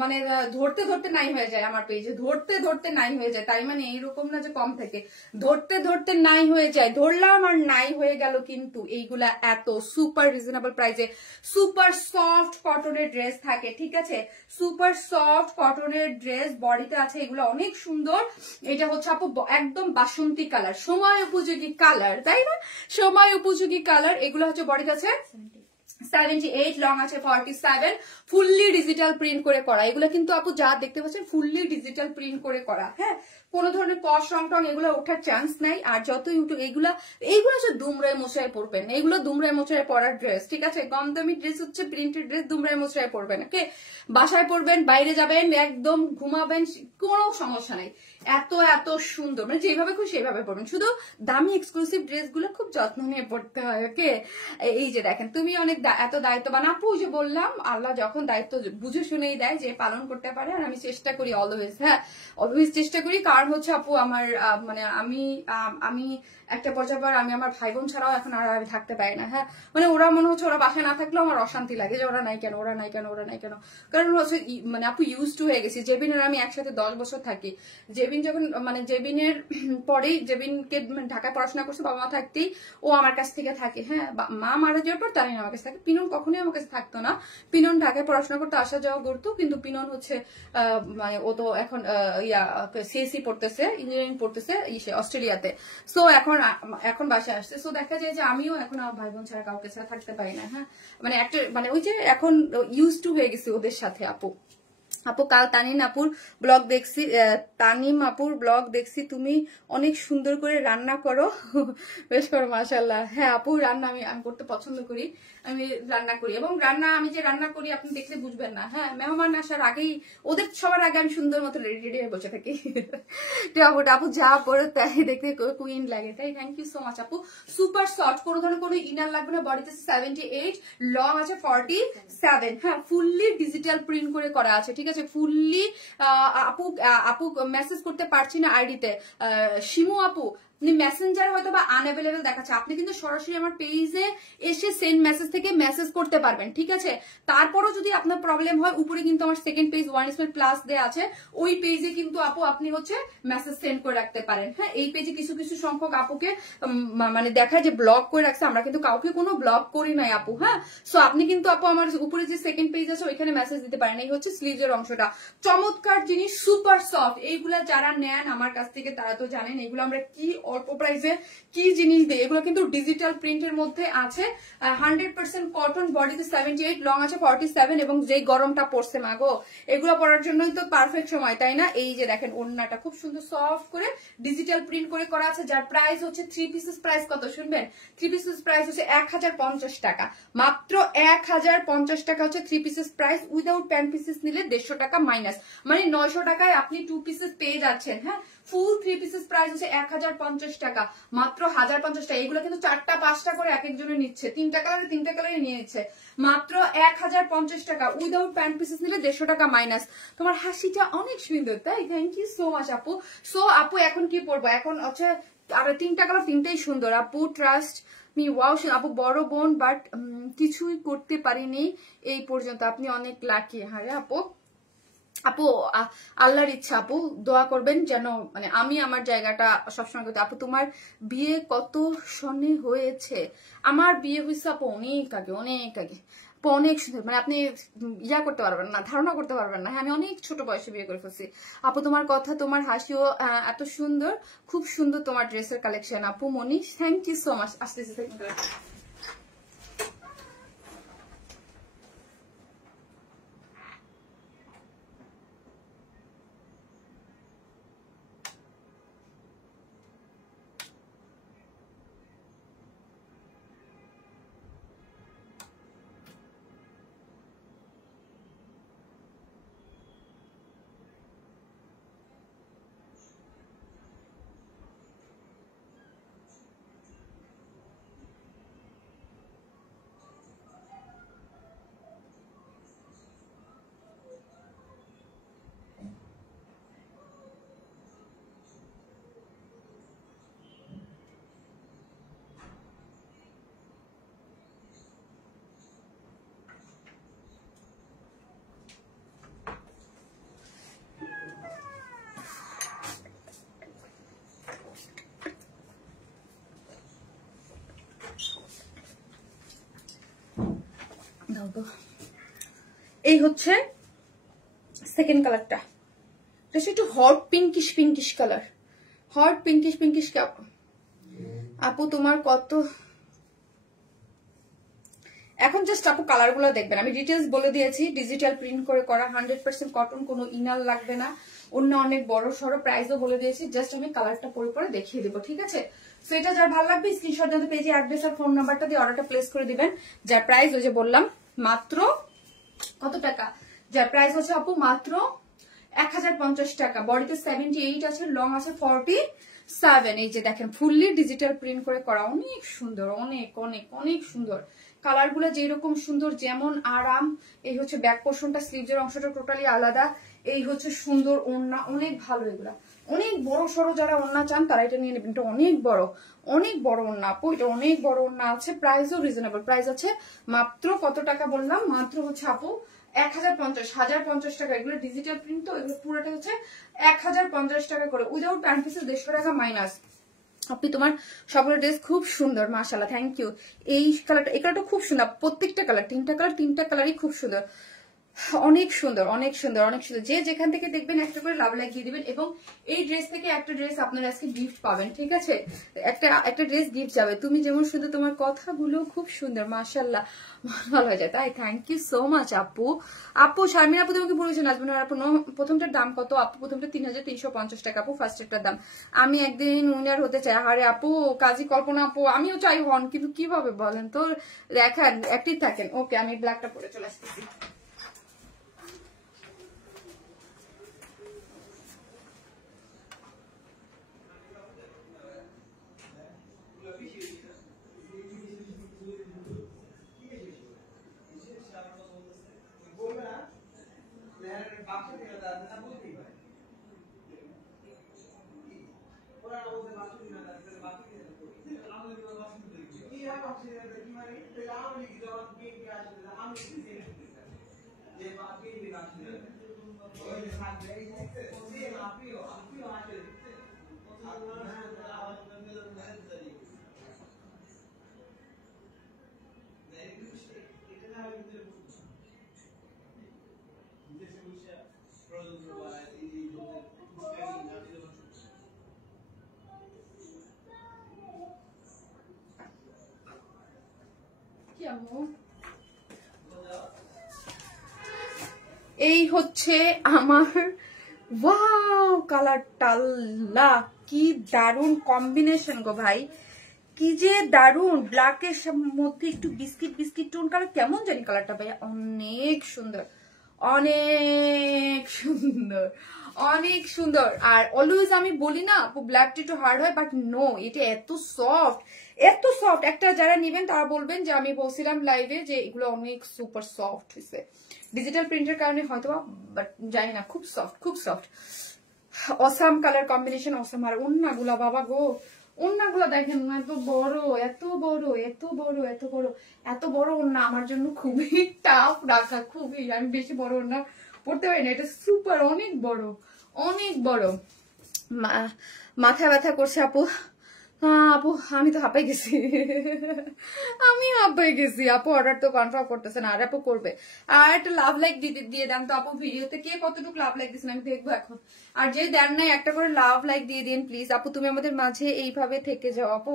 মানে ধরতে ধরতে নাই হয়ে যায় আমার পেজে, ধরতে ধরতে নাই হয়ে যায়। তাই মানে এইরকম না যে কম থেকে, ধরতে ধরতে নাই হয়ে যায়। ধরলাম আর নাই হয়ে গেল, কিন্তু এইগুলা এত সুপার রিজনেবল প্রাইসে সুপার সফট কটনের ড্রেস থাকে, ঠিক আছে। সুপার সফট কটনের ড্রেস বডিতে আছে, এগুলো অনেক সুন্দর। এটা হচ্ছে আপু একদম বাসন্তী কালার, সময় উপযোগী কালার, তাই না, সময় উপযোগী কালার। এগুলো হচ্ছে বডিতে আছে 78, লং আছে 47, ফুললি ডিজিটাল প্রিন্ট করে করা। এগুলো কিন্তু আপু যা দেখতে পাচ্ছেন ফুললি ডিজিটাল প্রিন্ট করে করা, হ্যাঁ। কোন ধরনের পশ রং টং এগুলো ওঠার চান্স নাই। আর যত ইউটিউব এইগুলো হচ্ছে দুমড়ায় মোছায় পড়বেন, এইগুলো দুমড়ায় মোছায় পরার ড্রেস, ঠিক আছে। কম দামি ড্রেস হচ্ছে প্রিন্টেড ড্রেস, দুমড়ায় মোছায় পড়বেন, ওকে। বাসায় পড়বেন, বাইরে যাবেন, একদম ঘুমাবেন, কোনো সমস্যা নাই। এত এত সুন্দর, মানে যেভাবে খুশি সেইভাবে পড়বেন। শুধু দামি এক্সক্লুসিভ ড্রেস গুলো খুব যত্ন নিয়ে পড়তে হয়, ওকে। এই যে দেখেন তুমি অনেক এত দায়িত্ববান আপু। ওই যে বললাম আল্লাহ যখন দায়িত্ব বুঝে শুনেই দেয়, যে পালন করতে পারে। আর আমি চেষ্টা করি অলওয়েজ, হ্যাঁ অলওয়েজ চেষ্টা করি। কারণ হচ্ছে আপু আমার মানে আমি একটা পর্যায়ে পর আমি আমার ভাই বোন ছাড়াও এখন আর আমি থাকতে পারি না, হ্যাঁ। মানে ওরা মনে হচ্ছে ওরা বাসায় না থাকলেও আমার অশান্তি লাগে, যে ওরা নাই কেন, ওরা নাই কেন, ওরা নাই কেন। কারণ হচ্ছে মানে আপু ইউজ টু হয়ে গেছি। জেবিনের আমি একসাথে 10 বছর থাকি। জেবিন যখন মানে জেবিনের পরেই, জেবিনকে ঢাকায় পড়াশোনা করছে বাবা মা থাকতেই, ও আমার কাছ থেকে থাকে, হ্যাঁ। মা মারা যাওয়ার পর তাই আমার কাছে থাকে। পিনন কখনোই আমার কাছে থাকতো না। পিনন ঢাকায় পড়াশোনা করতে আসা যাওয়া করতো, কিন্তু পিনন হচ্ছে মানে ও তো এখন সিএসসি পড়তেছে, ইঞ্জিনিয়ারিং পড়তেছে অস্ট্রেলিয়াতে। সো এখন বাসায় আসছে। সো দেখা যায় যে আমিও এখন আমার ভাই বোন ছাড়া কাউকে ছাড়া থাকতে পারি না, হ্যাঁ। মানে একটা মানে ওই যে এখন ইউজ টু হয়ে গেছি ওদের সাথে আপু। আপু কাল তানিম আপুর ব্লগ দেখছি, তানিম আপুর ব্লগ দেখছি, তুমি অনেক সুন্দর করে রান্না করো, বেশ করো মাশাআল্লাহ। হ্যাঁ আপু রান্না আমি করতে পছন্দ করি, আমি রান্না করি। এবং রান্না আমি যে রান্না করি আপনি দেখলে বুঝবেন না, হ্যাঁ। মেহমান আসার আগেই, ওদের সবার আগে আমি সুন্দর মতো রেডি রেডি হয়ে বসে থাকি। আপু যা পরে তাই দেখতে কুইন লাগে, তাই। থ্যাংক ইউ সো মাচ আপু। সুপার সফট, কোনো ধরনের কোনো ইনার লাগবে না। বডিতে 78, লং আছে 47, হ্যাঁ। ফুললি ডিজিটাল প্রিন্ট করে করা আছে, ঠিক আছে। ফুললি আপু মেসেজ করতে পারছি না আইডিতে, শিমু আপু আপনি মেসেঞ্জার হয়তো বা আনঅ্যাভেলেবল দেখাচ্ছে, আপনি কিন্তু সরাসরি আমার পেজে এসে সেন্ড মেসেজ থেকে মেসেজ করতে পারবেন, ঠিক আছে। তারপরও যদি আপনার প্রবলেম হয়, উপরে কিন্তু আমার second page one smile plus দেয়া আছে, ওই পেজে কিন্তু আপু আপনি হচ্ছে মেসেজ সেন্ড করে রাখতে পারেন, হ্যাঁ। এই পেজে কিছু কিছু সংখ্যক আপুকে মানে দেখায় যে ব্লক করে রাখছে, আমরা কিন্তু কাউকে কোনো ব্লক করি নাই আপু, হ্যাঁ। সো আপনি কিন্তু আপু আমার উপরে যে সেকেন্ড পেজ আছে ওইখানে মেসেজ দিতে পারেন। এই হচ্ছে স্লিভের অংশটা, চমৎকার জিনিস, সুপার সফট। এইগুলা যারা নেন আমার কাছ থেকে তারা তো জানেন এগুলো আমরা কি অল্প প্রাইসে কি জিনিস দেয়। এগুলো কিন্তু ডিজিটাল প্রিন্টের মধ্যে আছে, 100% কটন, বডিতে 78, লং আছে 47। এবং যেই গরমটা পড়ছে মাগো, এগুলো পরার জন্যই তো পারফেক্ট সময়, তাই না। এই যে দেখেন ওড়নাটা খুব সুন্দর সফট করে ডিজিটাল প্রিন্ট করে করা আছে, যার প্রাইস হচ্ছে 3 পিসেস প্রাইস কত শুনবেন। 3 পিসেস প্রাইস হচ্ছে 1050 টাকা, মাত্র 1050 টাকা হচ্ছে 3 পিসেস প্রাইস। উইদাউট 10 পিসেস নিলে 150 টাকা মাইনাস, মানে 900 টাকায় আপনি 2 পিসেস পেয়ে যাচ্ছেন, হ্যাঁ। ফুল 3 পিসেস প্রাইস হচ্ছে 1050 টাকা, মাত্র 1050 টাকা। এগুলো কিন্তু 4টা 5টা করে এক একজনে নিচ্ছে, 3টা কালারে নিয়ে নিচ্ছে, মাত্র 1050 টাকা। উইদাউট প্যান্ট পিসেস নিলে 150 টাকা মাইনাস। তোমার হাসিটা অনেক সুন্দর, তাই। থ্যাংক ইউ সো মাচ আপু। সো আপু এখন কি পরবো, এখন হচ্ছে আর 3টা কালার, 3টাই সুন্দর আপু, ট্রাস্ট মি। ওয়াও আপু, বড় বোন বাট কিছুই করতে পারিনি এই পর্যন্ত, আপনি অনেক লাকি। হ্যাঁ রে আপু, আপু আল্লাহর ইচ্ছা আপু, দোয়া করবেন যেন মানে আমি আমার জায়গাটা সবসময় করতে। আপু তোমার বিয়ে কত সনে হয়েছে? আমার বিয়ে হয়েছে আপু অনেক আগে, অনেক আগে আপু, অনেক সুন্দর। মানে আপনি ইয়া করতে পারবেন না, ধারণা করতে পারবেন না। হ্যাঁ আমি অনেক ছোট বয়সে বিয়ে করে ফেলছি আপু। তোমার কথা, তোমার হাসিও এত সুন্দর, খুব সুন্দর তোমার ড্রেসের কালেকশন আপু। মনীষ থ্যাংক ইউ সো মাচ। আসতেছি দেখো, এই হচ্ছে সেকেন্ড কালারটা, এটা একটু hot pinkish colour, hot pinkish. আপু তোমার কত, এখন জাস্ট আপু কালার গুলো দেখবেন, আমি ডিটেলস বলে দিয়েছি, ডিজিটাল প্রিন্ট করে করা, 100% কটন, কোনো ইনার লাগবে না, অন্য অনেক বড় সড়ো, প্রাইসও বলে দিয়েছি, জাস্ট আমি কালারটা পরে দেখিয়ে দিব, ঠিক আছে? সো এটা যার ভালো লাগবে স্ক্রিনশট দিয়ে পেজে অ্যাড্রেস আর ফোন নাম্বারটা দিয়ে অর্ডারটা প্লেস করে দিবেন। যার প্রাইস ওই যে বললাম মাত্র কত টাকা, যার প্রাইস হচ্ছে আপু মাত্র 1050 টাকা। বডিতে 78 আছে, লং আছে 47। এই যে দেখেন ফুললি ডিজিটাল প্রিন্ট করে করা, অনেক সুন্দর, অনেক সুন্দর। কালার গুলো যেরকম সুন্দর, যেমন আরাম। এই হচ্ছে ব্যাক পোর্শনটা, স্লিভসের অংশটা টোটালি আলাদা। এই হচ্ছে সুন্দর ওড়না, অনেক ভালো। এগুলা অনেক বড় সড়ো, যারা ওড়না চান তারা এটা নিয়ে নেবেন। এটা অনেক বড় ওড়না আপু, এটা অনেক বড় ওড়না আছে। প্রাইসও রিজনেবল, প্রাইস আছে মাত্র কত টাকা বললাম, মাত্র হচ্ছে আপু 1050 টাকা। এগুলো ডিজিটাল প্রিন্ট, তো এগুলো পুরোটা হচ্ছে 1050 টাকা করে, উইদাউট প্যান্ট পিসেস 150 টাকা মাইনাস। আপনি তোমার সবগুলো ড্রেস খুব সুন্দর, মাশাআল্লাহ, থ্যাংক ইউ। এই কালারটা, এই কালারটা খুব সুন্দর, প্রত্যেকটা কালার, তিনটা কালারই খুব সুন্দর, অনেক সুন্দর। যে যেখান থেকে দেখবেন একটা করে লাভ লাগিয়ে দিবেন, এবং এই ড্রেস থেকে একটা ড্রেস আপনারা আজকে গিফট পাবেন, ঠিক আছে? একটা ড্রেস গিফট যাবে। তুমি যেমন সুন্দর, তোমার কথাগুলো খুব সুন্দর, মাশাআল্লাহ, ভালো হয়ে যায়। তাই থ্যাংক ইউ সো মাচ আপু শারমিন আপু, তোমাকে বলেছেন আসবেন। আপু প্রথমটার দাম কত আপু? প্রথমটা 3350 টাকা আপু, ফার্স্টেরটার দাম। আমি একদিন উইনার হতে চাই। আরে আপু, কাজী কল্পনা আপু, আমিও চাই হন, কিন্তু কিভাবে বলেন তো? দেখেন, অ্যাক্টিভ থাকেন। ওকে, আমি ব্ল্যাকটা পরে চলে আসতেছি। এই হচ্ছে আমার ওয়াও কালারটা, কি দারুন কম্বিনেশন গো ভাই, কি যে দারুন। ব্ল্যাকের মধ্যে একটু বিস্কিট টোন কালার, কেমন জানি কালারটা ভাই, অনেক সুন্দর। আর অলওয়েজ আমি বলি না আপু ব্ল্যাকটা একটু হার্ড হয়, বাট নো, এটা এত সফট। একটা যারা নিবেন তারা বলবেন যে আমি বলছিলাম লাইভে যে এগুলো অনেক সুপার সফট হয়েছে, ডিজিটাল প্রিন্টের কারণে হয়তো, বাট জানি না, খুব soft. Awesome colour combination, awesome. আর ওন্নাগুলা বাবা গো, ওন্নাগুলা দেখেন, এত বড় ওন্না আমার জন্য খুবই টাফ রাখা, খুবই। আমি বেশি বড় ওন্না পড়তে পারি না, এটা সুপার অনেক বড়। মাথা ব্যথা করছে আপু। আপু আমি তো হাঁপাই গেছি, আপু অর্ডার তো কনফার্ম করতেছে না, আর আপু করবে। আর একটা লাভ লাইক দিয়ে দেন তো আপু, ভিডিওতে কে কতটুকু লাভ লাইক দিচ্ছেন আমি দেখবো এখন। আর যে দেন নাই একটা করে লাভ লাইক দিয়ে দিন প্লিজ আপু, তুমি আমাদের মাঝে এইভাবে থেকে যাও আপু,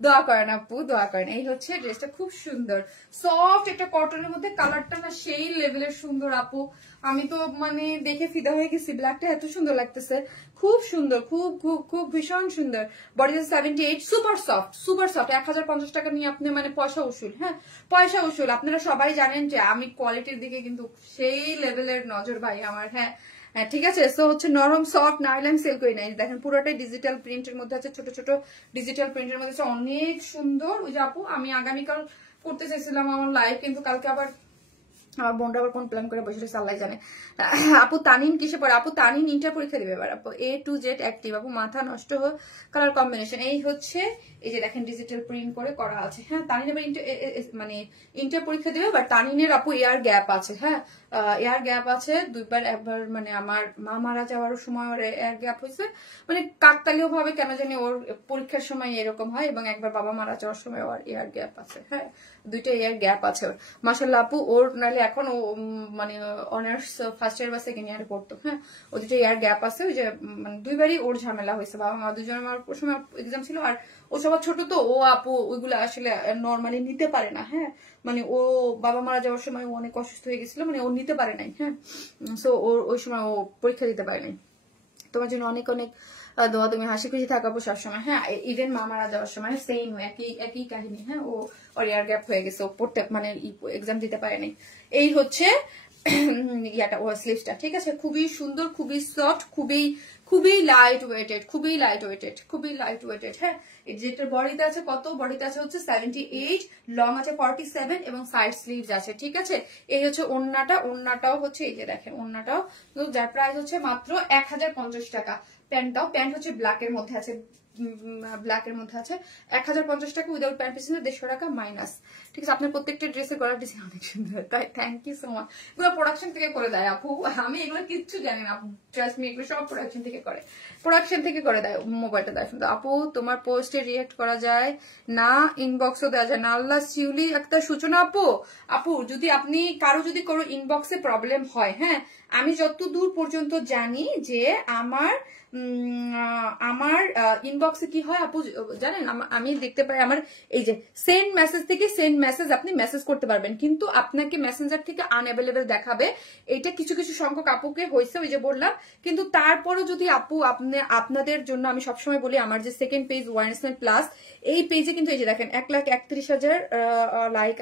দোয়া করেন আপু, দোয়া করেন। এই হচ্ছে ড্রেসটা, খুব সুন্দর, সফট একটা কটনের মধ্যে, কালারটা না সেই লেভেলের সুন্দর আপু। আমি তো মানে দেখে ফিদা হয়ে গেছি, ব্ল্যাকটা এত সুন্দর লাগতেছে, খুব সুন্দর, খুব ভীষণ সুন্দর। বডিতে 78, সুপার সফট। 1050 টাকা নিয়ে আপনি মানে পয়সা উসুল। হ্যাঁ, পয়সা উসুল। আপনারা সবাই জানেন যে আমি কোয়ালিটির দিকে কিন্তু সেই লেভেলের নজর ভাই আমার। হ্যাঁ, ঠিক আছে। সো হচ্ছে নরম সফট, নাইলে আমি সেল করি নাই। দেখেন পুরোটাই ডিজিটাল প্রিন্টের মধ্যে আছে, ছোট ডিজিটাল প্রিন্টের মধ্যে আছে, অনেক সুন্দর। ওই যে আপু আমি আগামীকাল করতে চাইছিলাম আমার লাইভ, কিন্তু কালকে আবার আমার বোনরা আবার কোন প্ল্যান করে বসে রয়েছে আল্লাহ জানে। আপু তানিন কিসে পড়ে? আপু তানিন ইন্টার পরীক্ষা দিবে এবার। আপু A to Z অ্যাক্টিভ। আপু মাথা নষ্ট হয়ে কালার কম্বিনেশন এই হচ্ছে, এই যে দেখেন ডিজিটাল প্রিন্ট করে করা আছে। হ্যাঁ তানিন এবার মানে ইন্টার পরীক্ষা দিবে। বাট তানিনের আপু এয়ার গ্যাপ আছে। হ্যাঁ এয়ার গ্যাপ আছে দুইবার, একবার মানে আমার মা মারা যাওয়ার সময় ওর এয়ার গ্যাপ হয়েছে, মানে কাকতালীয় ভাবে কেন জানি ওর পরীক্ষার সময় এরকম হয়, এবং একবার বাবা মারা যাওয়ার সময় ওর এয়ার গ্যাপ আছে। হ্যাঁ দুইটা এয়ার গ্যাপ আছে মাশাআল্লাহ আপু। ওর নাহলে এখন ও মানে অনার্স ফার্স্ট ইয়ার বা সেকেন্ড ইয়ারে পড়তো। হ্যাঁ ও দুটো ইয়ার গ্যাপ আছে, ওই যে মানে দুইবারই ওর ঝামেলা হয়েছে, বাবা মা দুজনের আমার সময় এক্সাম ছিল, আর ও সবার ছোট তো ও আপু ওইগুলো আসলে নর্মালি নিতে পারে না। হ্যাঁ মানে ও বাবা মারা যাওয়ার সময় ও অনেক অসুস্থ হয়ে গেছিল, মানে ও নিতে পারে নাই। হ্যাঁ সো ওই সময় ও পরীক্ষা দিতে পারে নাই। তোমার জন্য অনেক অনেক দোয়া, তুমি হাসি খুশি থাকাবো সবসময়। হ্যাঁ ইভেন মা মারা যাওয়ার সময় সেম একই কাহিনী। হ্যাঁ ও ওর এয়ার গ্যাপ হয়ে গেছে, ও পড়তে মানে এক্সাম দিতে পারেনি। এই হচ্ছে ইয়াটা ও স্লিভসটা, ঠিক আছে? খুবই সুন্দর, খুবই সফট, খুবই লাইট ওয়েটেড, খুবই লাইট ওয়েটেড। হ্যাঁ যেটার বডিতে আছে কত, বডিতে আছে হচ্ছে 78, লং আছে 47 এবং সাইড স্লিভস আছে, ঠিক আছে? এই হচ্ছে ওড়নাটাও হচ্ছে এই যে দেখেন ওড়নাটাও, যার প্রাইস হচ্ছে মাত্র 1050 টাকা। প্যান্ট হচ্ছে ব্ল্যাকের মধ্যে আছে, 1050 টাকা উইদাউট প্যান্ট পিস 150 টাকা মাইনাস, ঠিক আছে? আপনার প্রত্যেকটা ড্রেসের গলার ডিজাইন অনেক সুন্দর, তাই থ্যাংক ইউ সো মাচ। এগুলো প্রোডাকশন থেকে করে দেয় আপু, আমি এগুলো কিচ্ছু জানি না আপু, ট্রাস্ট মি এগুলো সব প্রোডাকশন থেকে করে দেয়। মোবাইলটা দেয় সুন্দর। আপু তোমার পোস্টে রিয়েক্ট করা যায় না, ইনবক্সও দেওয়া যায় না। আল্লাহ শিউলি আক্তার সূচনা আপু যদি আপনি কারো যদি কোনো ইনবক্সে প্রবলেম হয়, হ্যাঁ আমি যতদূর পর্যন্ত জানি যে আমার ইনবক্সে কি হয় আপু জানেন, আমি দেখতে পাই আমার এই যে সেন্ড মেসেজ থেকে সেন্ড মেসেজ আপনি মেসেজ করতে পারবেন, কিন্তু আপনাকে মেসেঞ্জার থেকে আনঅ্যাভেলেবল দেখাবে। এটা কিছু সংখ্যক আপুকে হয়েছে, ওই যে বললাম। কিন্তু তারপরও যদি আপু আপনাদের জন্য আমি সবসময় বলি, আমার যে সেকেন্ড পেজ ওয়াইনসম্যান প্লাস, এই পেজে কিন্তু এই যে দেখেন 1,31,000 লাইক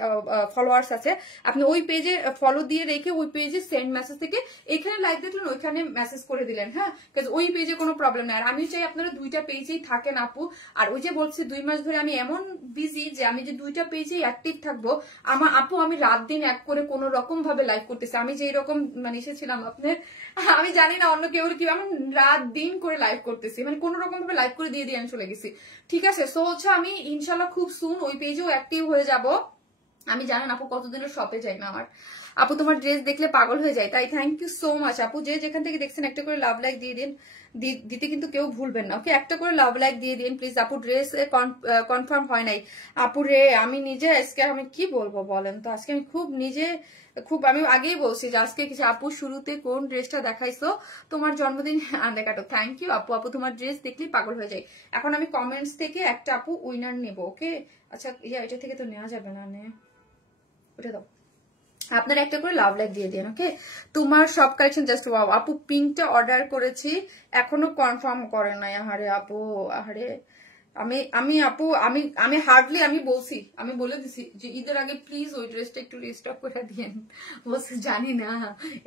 ফলোয়ার্স আছে। আপনি ওই পেজে ফলো দিয়ে রেখে ওই পেজে সেন্ড মেসেজ থেকে এখানে লাইক দেখলেন, ওইখানে মেসেজ করে দিলেন। হ্যাঁ ওই পেজে কোনো প্রবলেম নাই। আর আমি চাই আপনারা দুইটা পেজেই থাকেন আপু। আর ওই যে বলছি 2 মাস ধরে আমি এমন বিজি যে আমি যে দুইটা পেজেই অ্যাক্টিভ থাকবো। আমার আপু আমি রাত দিন এক করে কোন রকম ভাবে লাইভ করতেছি। আমি যে এরকম মানে এসেছিলাম আপনার, আমি জানি না অন্য কেউ কি, আমি রাত দিন করে লাইভ করতেছি, মানে কোন রকম ভাবে লাইভ করে দিয়ে আমি চলে গেছি, ঠিক আছে? সো হচ্ছে আমি ইনশাল্লাহ খুব সুন ওই পেজেও অ্যাক্টিভ হয়ে যাব। আমি জানেন আপু কতদিনের শপে যাই না আমার। আপু তোমার ড্রেস দেখলে পাগল হয়ে যায়, তাই থ্যাংক ইউ সো মাচ আপু। যে যেখান থেকে দেখছেন একটা করে লাভ লাইক দিয়ে দিন, দিতে কিন্তু কেউ ভুলবেন না, ওকে? একটা করে লাভ লাইক দিয়ে দিন প্লিজ। আপু ড্রেস কনফার্ম হয় নাই আপু রে, আমি নিজে আজকে আমি কি বলবো বলেন তো, আজকে আমি আমি আগেই বলছি যে আজকে কিছু আপু শুরুতে কোন ড্রেসটা দেখাইছো, তোমার জন্মদিন দেখাটো। থ্যাংক ইউ আপু। আপু তোমার ড্রেস দেখলেই পাগল হয়ে যায়। এখন আমি কমেন্টস থেকে একটা আপু উইনার নেবো, ওকে? আচ্ছা এটা থেকে তো নেওয়া যাবে না, ওটা দাও। আপনারা একটা করে লাভ লাইক দিয়ে দিন, ওকে? তোমার সব কালেকশন জাস্ট ওয়াও। আপু পিঙ্কটা অর্ডার করেছি, এখনো কনফার্ম করে নাই। আহারে আপু, আহারে আমি আপু আমি হার্ডলি আমি বলে দিছি যে ঈদের আগে প্লিজ ওই ড্রেসটা একটু রিস্টক করে দিয়েন। বলছে জানি না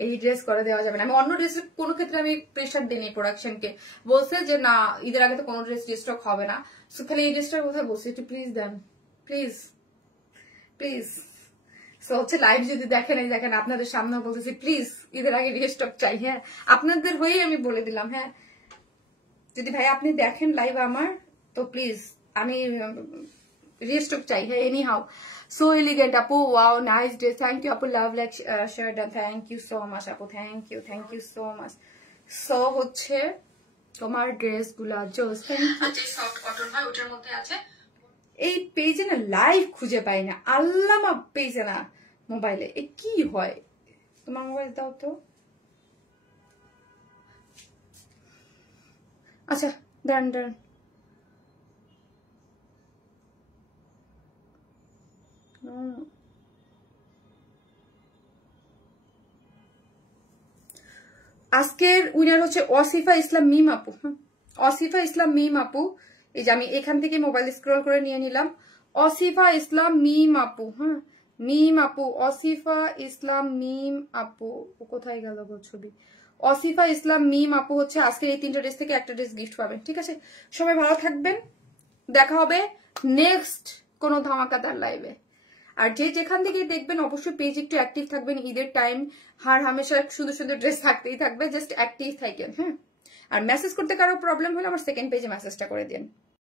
এই ড্রেস করে দেওয়া যাবে না। আমি অন্য ড্রেসের কোনো ক্ষেত্রে আমি প্রেশার দিইনি প্রোডাকশনকে, বলছে যে না ঈদের আগে তো কোনো ড্রেস রিস্টক হবে না, সো খালি এই ড্রেসটার কথা বলছি, একটু প্লিজ দেন, প্লিজ। সো হচ্ছে লাইভ যদি দেখেন, এই দেখেন আপনাদের সামনে বলতেছি প্লিজ ঈদের আগে রিস্টক চাই। হ্যাঁ আপনাদের হয়েই আমি বলে দিলাম। হ্যাঁ যদি ভাই আপনি দেখেন লাইভ আমার, তো প্লিজ আমি রিস্টক চাই। হ্যাঁ এনি হাউ সো এলিগেন্ট আপু, wow nice dress, thank you আপু। Love like share done, thank you so much আপু, thank you so much. So হচ্ছে তোমার ড্রেস গুলা জোস, সফট কটন হয় ওটার মধ্যে আছে। এই পেজে না লাইভ খুঁজে পাই না, আল্লামা পেজে না মোবাইলে, এ কি হয়? তোমার মোবাইল দাও তো। আচ্ছা ডান আজকের উইনার হচ্ছে অসিফা ইসলাম মিম আপু। অসিফা ইসলাম মিম আপু, এই যে আমি এখান থেকে মোবাইল স্ক্রল করে নিয়ে নিলাম। অসিফা ইসলাম মিম আপু, হ্যাঁ মিম আপু, অসিফা ইসলাম মিম আপু, ও কোথায় গেল গো ছবি? অসিফা ইসলাম মিম আপু হচ্ছে আজকে এই 3টা ড্রেস থেকে একটা ড্রেস গিফট পাবেন, ঠিক আছে? সবাই ভালো থাকবেন, দেখা হবে নেক্সট কোনো ধামাকাদার লাইভে। আর যে যেখান থেকে দেখবেন অবশ্যই পেজ একটু অ্যাক্টিভ থাকবেন, ঈদের টাইম হার হামেশা সুন্দর সুন্দর ড্রেস থাকতেই থাকবে, জাস্ট অ্যাক্টিভ থাকেন। হ্যাঁ, আর মেসেজ করতে কারো প্রবলেম হলে আমার সেকেন্ড পেজে মেসেজটা করে দিন।